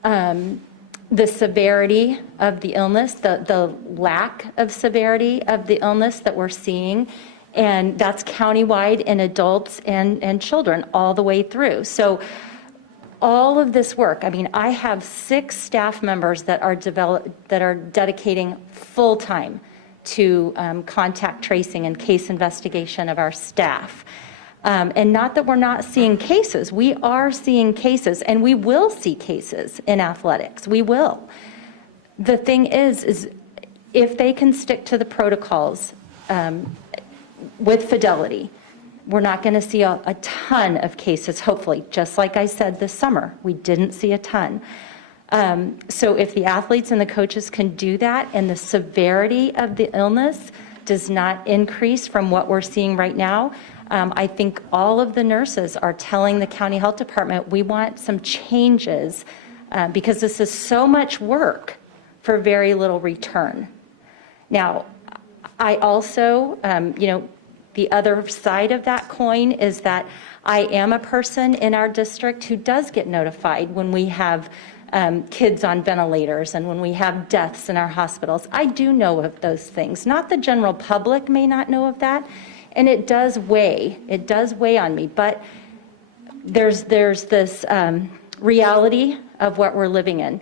the severity of the illness, the lack of severity of the illness that we're seeing. And that's countywide in adults and children all the way through. So all of this work, I mean, I have 6 staff members that are dedicating full time to contact tracing and case investigation of our staff. And not that we're not seeing cases. We are seeing cases, and we will see cases in athletics. We will. The thing is if they can stick to the protocols with fidelity, we're not going to see a ton of cases, hopefully. Just like I said this summer, we didn't see a ton. So if the athletes and the coaches can do that, and the severity of the illness does not increase from what we're seeing right now, I think all of the nurses are telling the county health department, we want some changes because this is so much work for very little return. Now, I also, the other side of that coin is that I am a person in our district who does get notified when we have kids on ventilators and when we have deaths in our hospitals. I do know of those things. Not the general public may not know of that, and it does weigh on me. But there's this reality of what we're living in.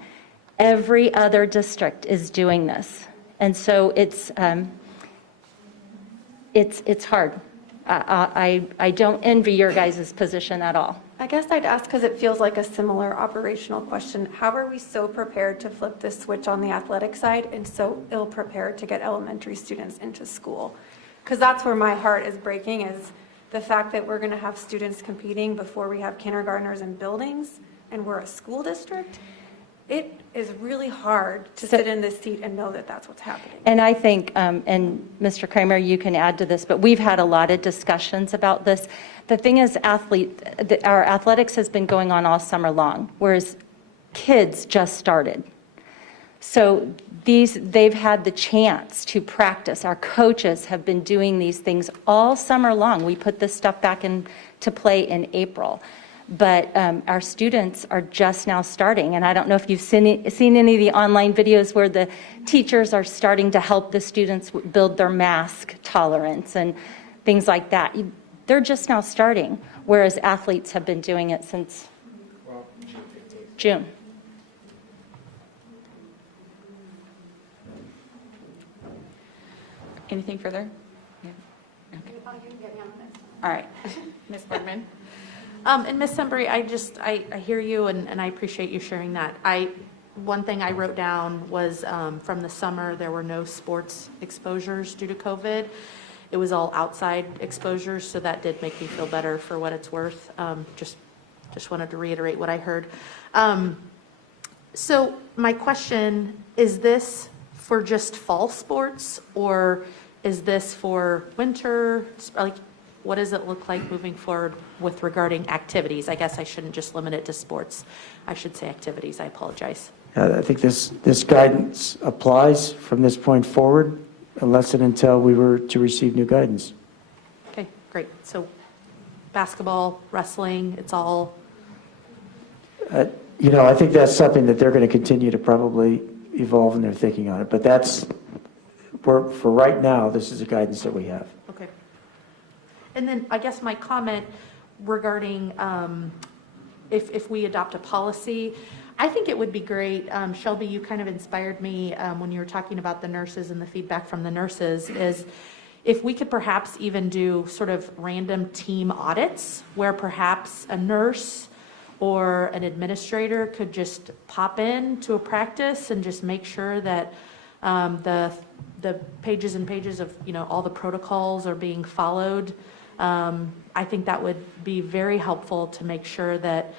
Every other district is doing this, and so it's hard. I don't envy your guys' position at all. I guess I'd ask, because it feels like a similar operational question, how are we so prepared to flip this switch on the athletic side and so ill-prepared to get elementary students into school? Because that's where my heart is breaking, is the fact that we're going to have students competing before we have kindergartners in buildings, and we're a school district. It is really hard to sit in this seat and know that that's what's happening. And I think, and Mr. Kramer, you can add to this, but we've had a lot of discussions about this. The thing is, our athletics has been going on all summer long, whereas kids just started. So they've had the chance to practice. Our coaches have been doing these things all summer long. We put this stuff back into play in April. But our students are just now starting, and I don't know if you've seen any of the online videos where the teachers are starting to help the students build their mask tolerance and things like that. They're just now starting, whereas athletes have been doing it since June. Anything further? Yeah. Okay. All right. Ms. Bergman? And Ms. Embry, I hear you, and I appreciate you sharing that. One thing I wrote down was from the summer, there were no sports exposures due to COVID. It was all outside exposures, so that did make me feel better for what it's worth. Just wanted to reiterate what I heard. So my question, is this for just fall sports, or is this for winter? Like, what does it look like moving forward with regarding activities? I guess I shouldn't just limit it to sports. I should say activities. I apologize. I think this guidance applies from this point forward, unless and until we were to receive new guidance. Okay, great. So basketball, wrestling, it's all... I think that's something that they're going to continue to probably evolve in their thinking on it. But that's, for right now, this is the guidance that we have. Okay. And then I guess my comment regarding if we adopt a policy, I think it would be great, Shelby, you kind of inspired me when you were talking about the nurses and the feedback from the nurses, is if we could perhaps even do sort of random team audits where perhaps a nurse or an administrator could just pop in to a practice and just make sure that the pages and pages of, all the protocols are being followed. I think that would be very helpful to make sure that,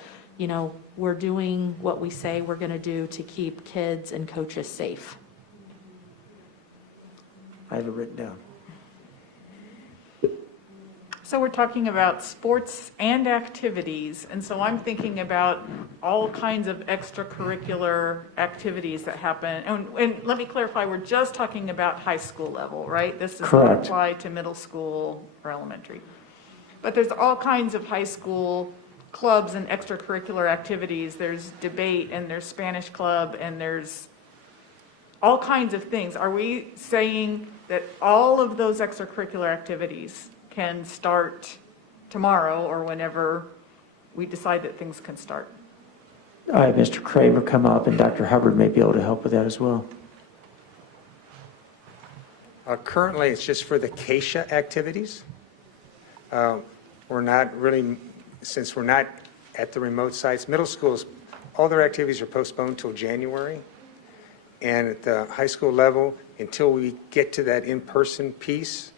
we're doing what we say we're going to do to keep kids and coaches safe. I have it written down. So we're talking about sports and activities, and so I'm thinking about all kinds of extracurricular activities that happen. And let me clarify, we're just talking about high school level, right? This does not Correct. apply to middle school or elementary. But there's all kinds of high school clubs and extracurricular activities. There's debate, and there's Spanish club, and there's all kinds of things. Are we saying that all of those extracurricular activities can start tomorrow or whenever we decide that things can start? I have Mr. Kramer come up, and Dr. Hubbard may be able to help with that as well. Currently, it's just for the CASHA activities. We're not really, since we're not at the remote sites, middle schools, all their activities are postponed till January. And at the high school level, until we get to that in-person piece,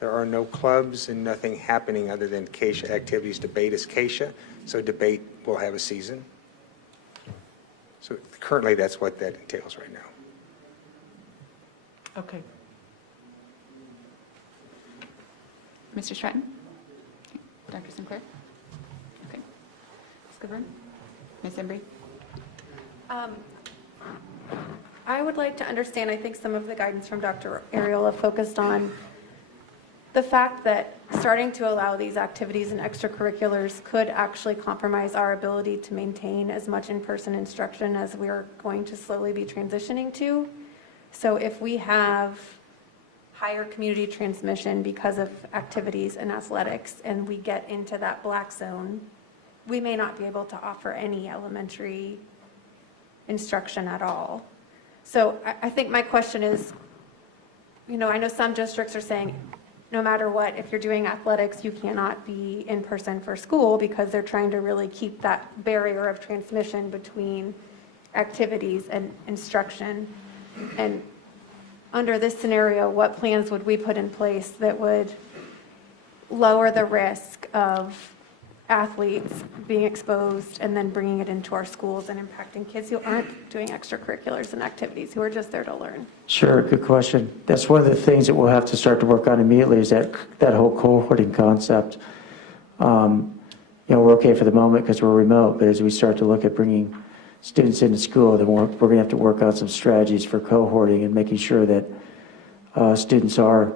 there are no clubs and nothing happening other than CASHA activities. Debate is CASHA, so debate will have a season. So currently, that's what that entails right now. Okay. Mr. Stratton? Dr. Sinclair? Okay. Ms. Goodburn? Ms. Embry? I would like to understand, I think some of the guidance from Dr. Ariola focused on the fact that starting to allow these activities and extracurriculars could actually compromise our ability to maintain as much in-person instruction as we're going to slowly be transitioning to. So if we have higher community transmission because of activities and athletics and we get into that black zone, we may not be able to offer any elementary instruction at all. So I think my question is, I know some districts are saying, no matter what, if you're doing athletics, you cannot be in person for school because they're trying to really keep that barrier of transmission between activities and instruction. And under this scenario, what plans would we put in place that would lower the risk of athletes being exposed and then bringing it into our schools and impacting kids who aren't doing extracurriculars and activities, who are just there to learn? Sure, good question. That's one of the things that we'll have to start to work on immediately is that whole cohorting concept. We're okay for the moment because we're remote, but as we start to look at bringing students into school, then we're going to have to work on some strategies for cohorting and making sure that students are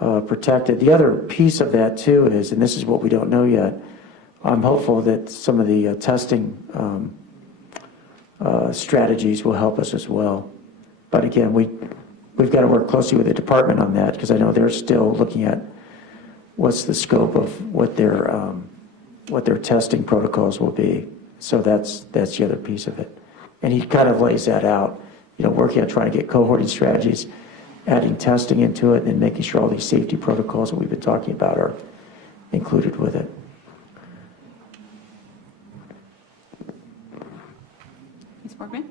protected. The other piece of that too is, and this is what we don't know yet, I'm hopeful that some of the testing strategies will help us as well. But again, we've got to work closely with the department on that because I know they're still looking at what's the scope of what their testing protocols will be. So that's the other piece of it. And he kind of lays that out, working on trying to get cohorting strategies, adding testing into it, and making sure all these safety protocols that we've been talking about are included with it. Ms. Borgman?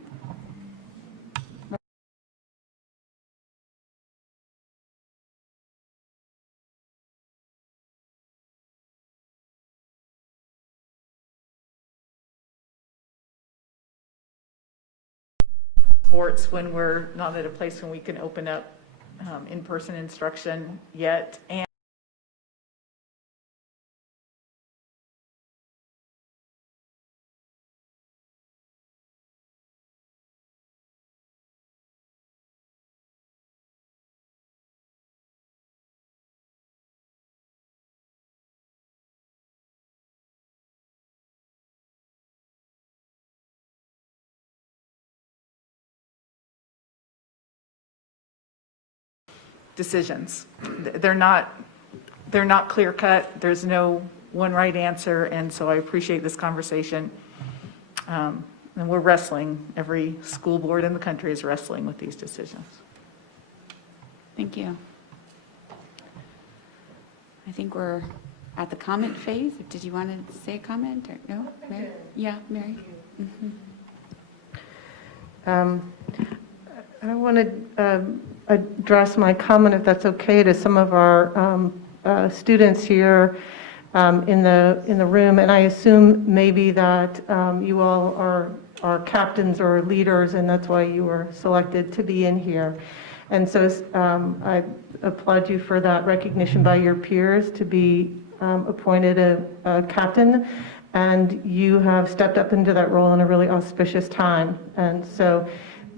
Sports when we're not at a place when we can open up in-person instruction yet. And decisions. They're not they're not clear cut. There's no one right answer, and so I appreciate this conversation. And we're wrestling, every school board in the country is wrestling with these decisions. Thank you. I think we're at the comment phase. Did you want to say a comment or no? Mary? Yeah, Mary? I want to address my comment, if that's okay, to some of our students here in the room, and I assume maybe that you all are captains or leaders, and that's why you were selected to be in here. And so I applaud you for that recognition by your peers to be appointed a captain, and you have stepped up into that role in a really auspicious time. And so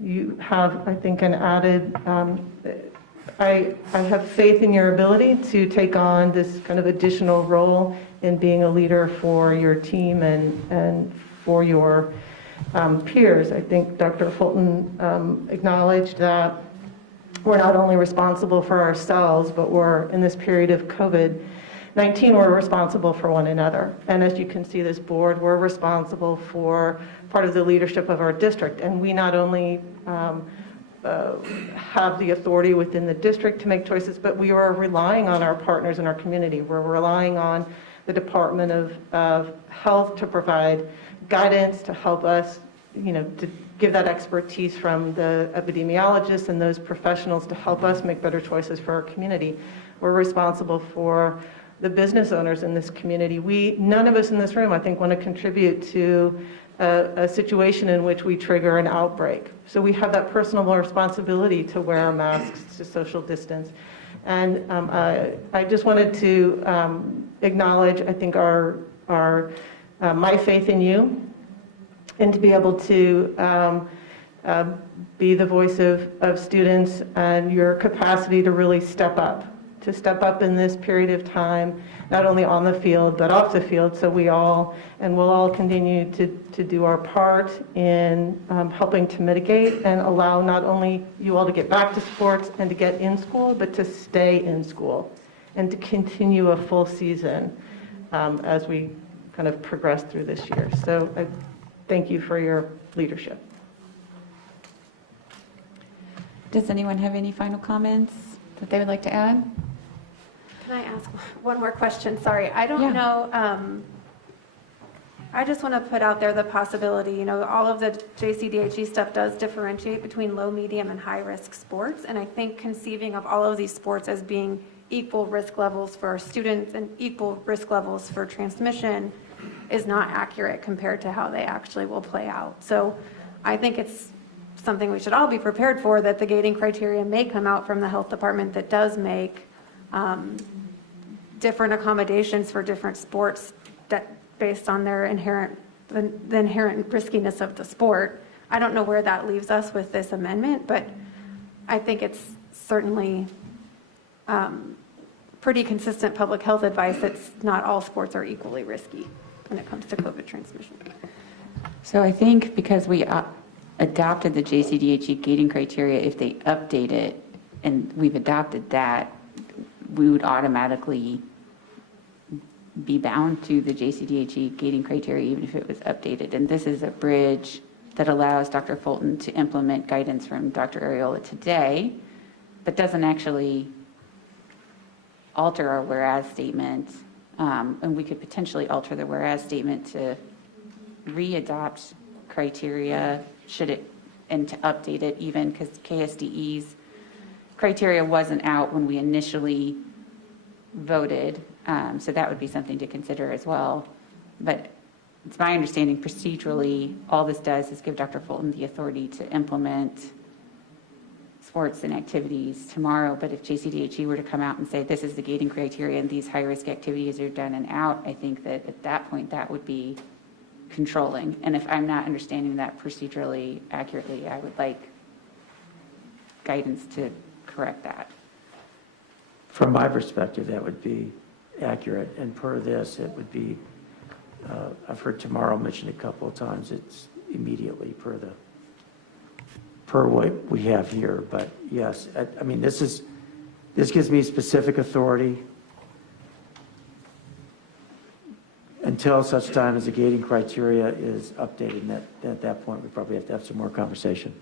you have, I think, an added, I have faith in your ability to take on this kind of additional role in being a leader for your team and for your peers. I think Dr. Fulton acknowledged that we're not only responsible for ourselves, but we're, in this period of COVID-19, we're responsible for one another. And as you can see, this board, we're responsible for part of the leadership of our district. And we not only have the authority within the district to make choices, but we are relying on our partners in our community. We're relying on the Department of Health to provide guidance, to help us, to give that expertise from the epidemiologists and those professionals to help us make better choices for our community. We're responsible for the business owners in this community. None of us in this room, I think, want to contribute to a situation in which we trigger an outbreak. So we have that personal responsibility to wear our masks, to social distance. And I just wanted to acknowledge, I think, my faith in you, and to be able to be the voice of students, and your capacity to really step up in this period of time, not only on the field, but off the field, so we'll all continue to do our part in helping to mitigate and allow not only you all to get back to sports and to get in school, but to stay in school and to continue a full season as we kind of progress through this year. So I thank you for your leadership. Does anyone have any final comments that they would like to add? Can I ask one more question? Sorry, I don't know. I just want to put out there the possibility, all of the JCDHE stuff does differentiate between low, medium, and high-risk sports. And I think conceiving of all of these sports as being equal risk levels for students and equal risk levels for transmission is not accurate compared to how they actually will play out. So I think it's something we should all be prepared for, that the gating criteria may come out from the health department that does make different accommodations for different sports that based on their the inherent riskiness of the sport. I don't know where that leaves us with this amendment, but I think it's certainly pretty consistent public health advice that not all sports are equally risky when it comes to COVID transmission. So I think because we adopted the JCDHE gating criteria, if they update it and we've adopted that, we would automatically be bound to the JCDHE gating criteria even if it was updated. And this is a bridge that allows Dr. Fulton to implement guidance from Dr. Ariola today, but doesn't actually alter our whereas statement. And we could potentially alter the whereas statement to re-adopt criteria and to update it even, because KSDE's criteria wasn't out when we initially voted. So that would be something to consider as well. But it's my understanding procedurally, all this does is give Dr. Fulton the authority to implement sports and activities tomorrow. But if JCDHE were to come out and say, this is the gating criteria and these high-risk activities are done and out, I think that at that point that would be controlling. And if I'm not understanding that procedurally accurately, I would like guidance to correct that. From my perspective, that would be accurate, and per this, it would be, I've heard tomorrow mentioned a couple of times, it's immediately per what we have here, but yes, I mean, this gives me specific authority until such time as the gating criteria is updated. And at that point, we probably have to have some more conversation.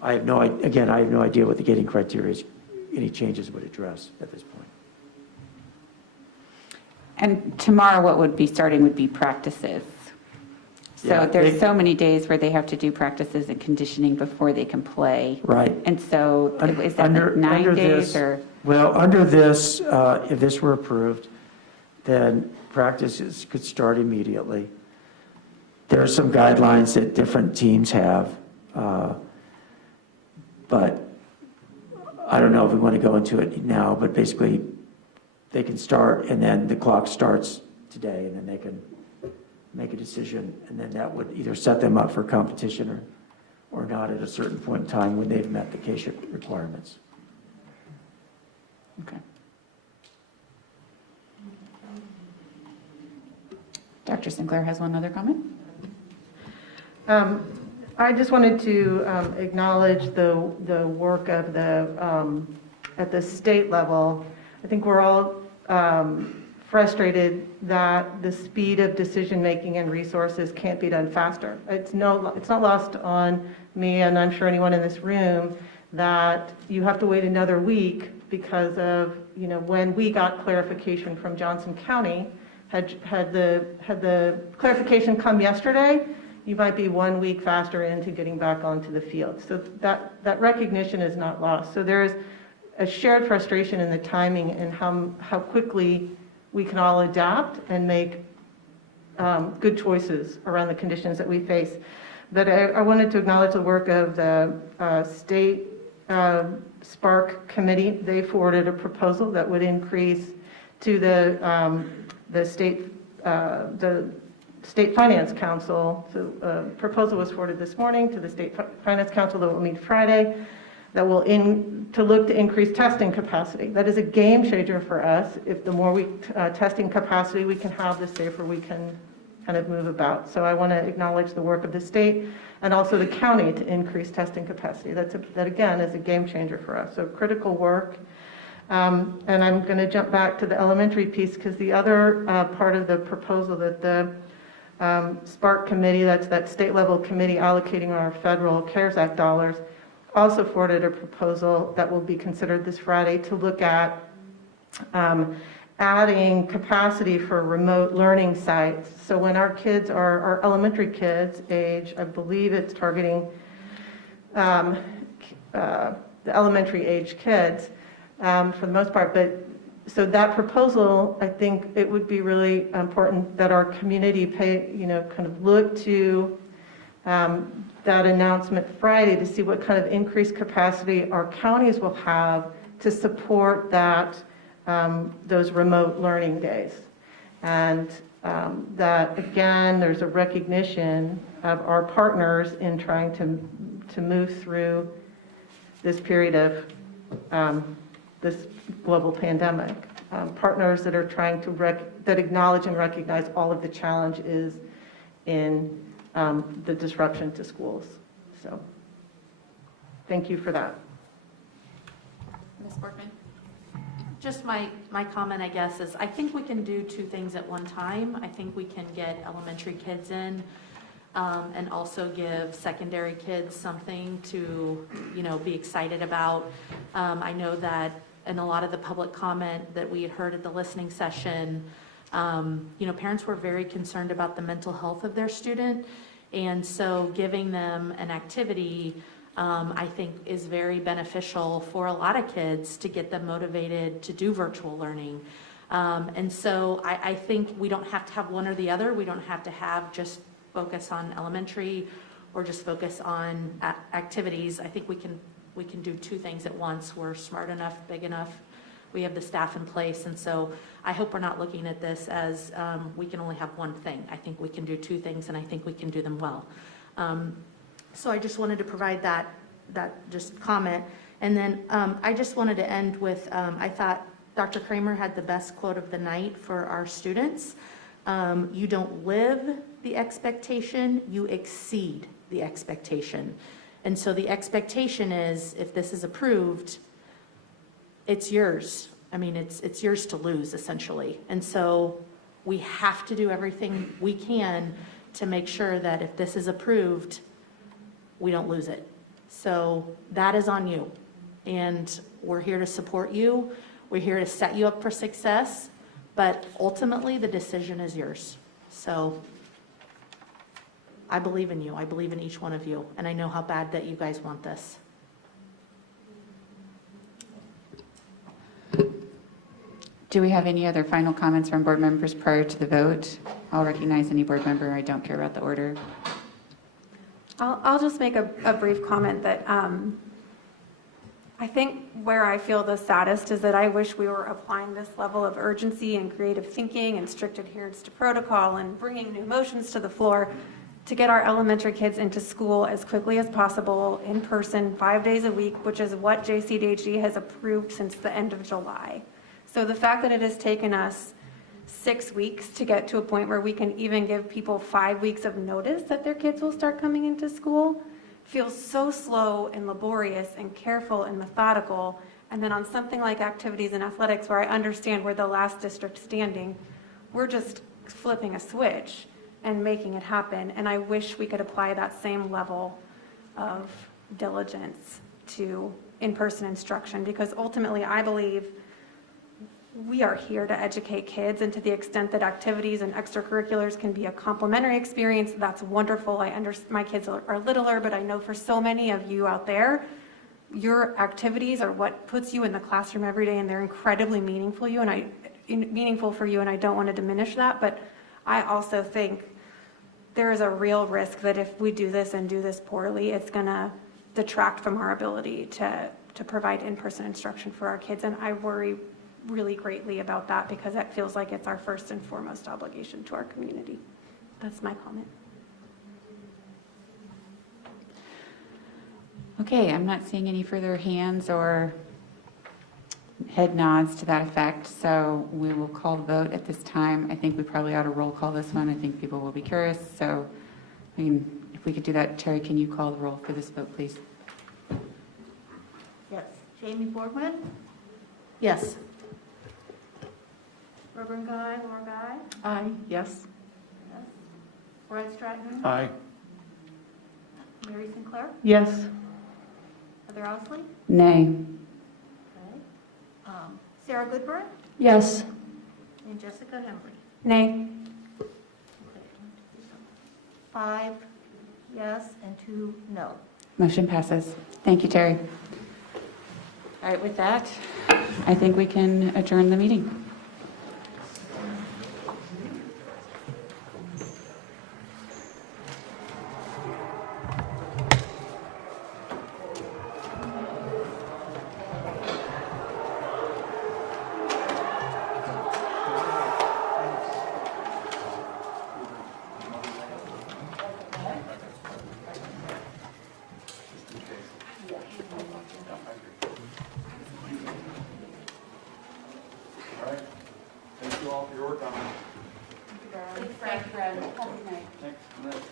I have no idea what the gating criteria is, any changes would address at this point. And tomorrow, what would be starting would be practices. Yeah, So there's so many days where they have to do practices and conditioning before they can play. Right. And so is that Under- like 9 under days this- or? Well, under this, if this were approved, then practices could start immediately. There are some guidelines that different teams have, but I don't know if we want to go into it now, but basically, they can start, and then the clock starts today, and then they can make a decision, and then that would either set them up for competition or not at a certain point in time when they've met the CASHA requirements. Okay. Dr. Sinclair has one other comment. I just wanted to acknowledge the work of at the state level. I think we're all frustrated that the speed of decision-making and resources can't be done faster. It's not lost on me, and I'm sure anyone in this room, that you have to wait another week because of, when we got clarification from Johnson County, had the clarification come yesterday, you might be 1 week faster into getting back onto the field. So that recognition is not lost. So there's a shared frustration in the timing and how quickly we can all adapt and make good choices around the conditions that we face. But I wanted to acknowledge the work of the state Spark committee. They forwarded a proposal that would increase to the State Finance Council. So a proposal was forwarded this morning to the State Finance Council that will meet Friday, that will to look to increase testing capacity. That is a game changer for us. If the more testing capacity we can have, the safer we can kind of move about. So I want to acknowledge the work of the state and also the county to increase testing capacity. That again is a game changer for us. So critical work. And I'm going to jump back to the elementary piece because the other part of the proposal that the Spark committee, that's that state level committee allocating our federal CARES Act dollars, also forwarded a proposal that will be considered this Friday to look at adding capacity for remote learning sites. So when our kids are, our elementary kids age, I believe it's targeting the elementary age kids for the most part, but so that proposal, I think it would be really important that our community kind of look to that announcement Friday to see what kind of increased capacity our counties will have to support that, those remote learning days. And that, again, there's a recognition of our partners in trying to move through this period of this global pandemic. Partners that are trying to that acknowledge and recognize all of the challenges in the disruption to schools. So thank you for that. Ms. Borkman? Just my comment, I guess, is I think we can do two things at one time. I think we can get elementary kids in and also give secondary kids something to, be excited about. I know that in a lot of the public comment that we had heard at the listening session, parents were very concerned about the mental health of their student. And so giving them an activity, I think, is very beneficial for a lot of kids to get them motivated to do virtual learning. And so I think we don't have to have one or the other. We don't have to have just focus on elementary or just focus on activities. I think we can do two things at once. We're smart enough, big enough. We have the staff in place. And so I hope we're not looking at this as we can only have one thing. I think we can do two things, and I think we can do them well. So I just wanted to provide that just comment. And then I just wanted to end with, I thought Dr. Kramer had the best quote of the night for our students. You don't live the expectation, you exceed the expectation. And so the expectation is, if this is approved, it's yours. I mean, it's yours to lose, essentially. And so we have to do everything we can to make sure that if this is approved, we don't lose it. So that is on you. And we're here to support you. We're here to set you up for success. But ultimately, the decision is yours. So I believe in you. I believe in each one of you. And I know how bad that you guys want this. Do we have any other final comments from board members prior to the vote? I'll recognize any board member. I don't care about the order. I'll just make a brief comment that I think where I feel the saddest is that I wish we were applying this level of urgency and creative thinking and strict adherence to protocol and bringing new motions to the floor to get our elementary kids into school as quickly as possible in person 5 days a week, which is what JCDHE has approved since the end of July. So the fact that it has taken us 6 weeks to get to a point where we can even give people 5 weeks of notice that their kids will start coming into school feels so slow and laborious and careful and methodical. And then on something like activities and athletics, where I understand we're the last district standing, we're just flipping a switch and making it happen. And I wish we could apply that same level of diligence to in-person instruction, because ultimately I believe we are here to educate kids, and to the extent that activities and extracurriculars can be a complementary experience, that's wonderful. My kids are littler, but I know for so many of you out there, your activities are what puts you in the classroom every day, and they're incredibly meaningful for you, and I don't want to diminish that, but I also think there is a real risk that if we do this and do this poorly, it's going to detract from our ability to provide in-person instruction for our kids, and I worry really greatly about that, because that feels like it's our first and foremost obligation to our community. That's my comment. Okay, I'm not seeing any further hands or head nods to that effect, so we will call the vote at this time. I think we probably ought to roll call this one. I think people will be curious, so if we could do that. Terry, can you call the roll for this vote, please? Yes. Jamie Boardman? Yes. Reverend Guy, Laura Guy? Aye. Yes. Yes. Brad Stratton? Aye. Mary Sinclair? Yes. Heather Ousley? Nay. Okay. Sarah Goodburn? Yes. And Jessica Hembley? Nay. Okay. 5 yes and 2 no. Motion passes. Thank you, Terry. All right, with that, I think we can adjourn the meeting. Thank you all for your work on it. Thanks, Fred. Happy night. Thanks.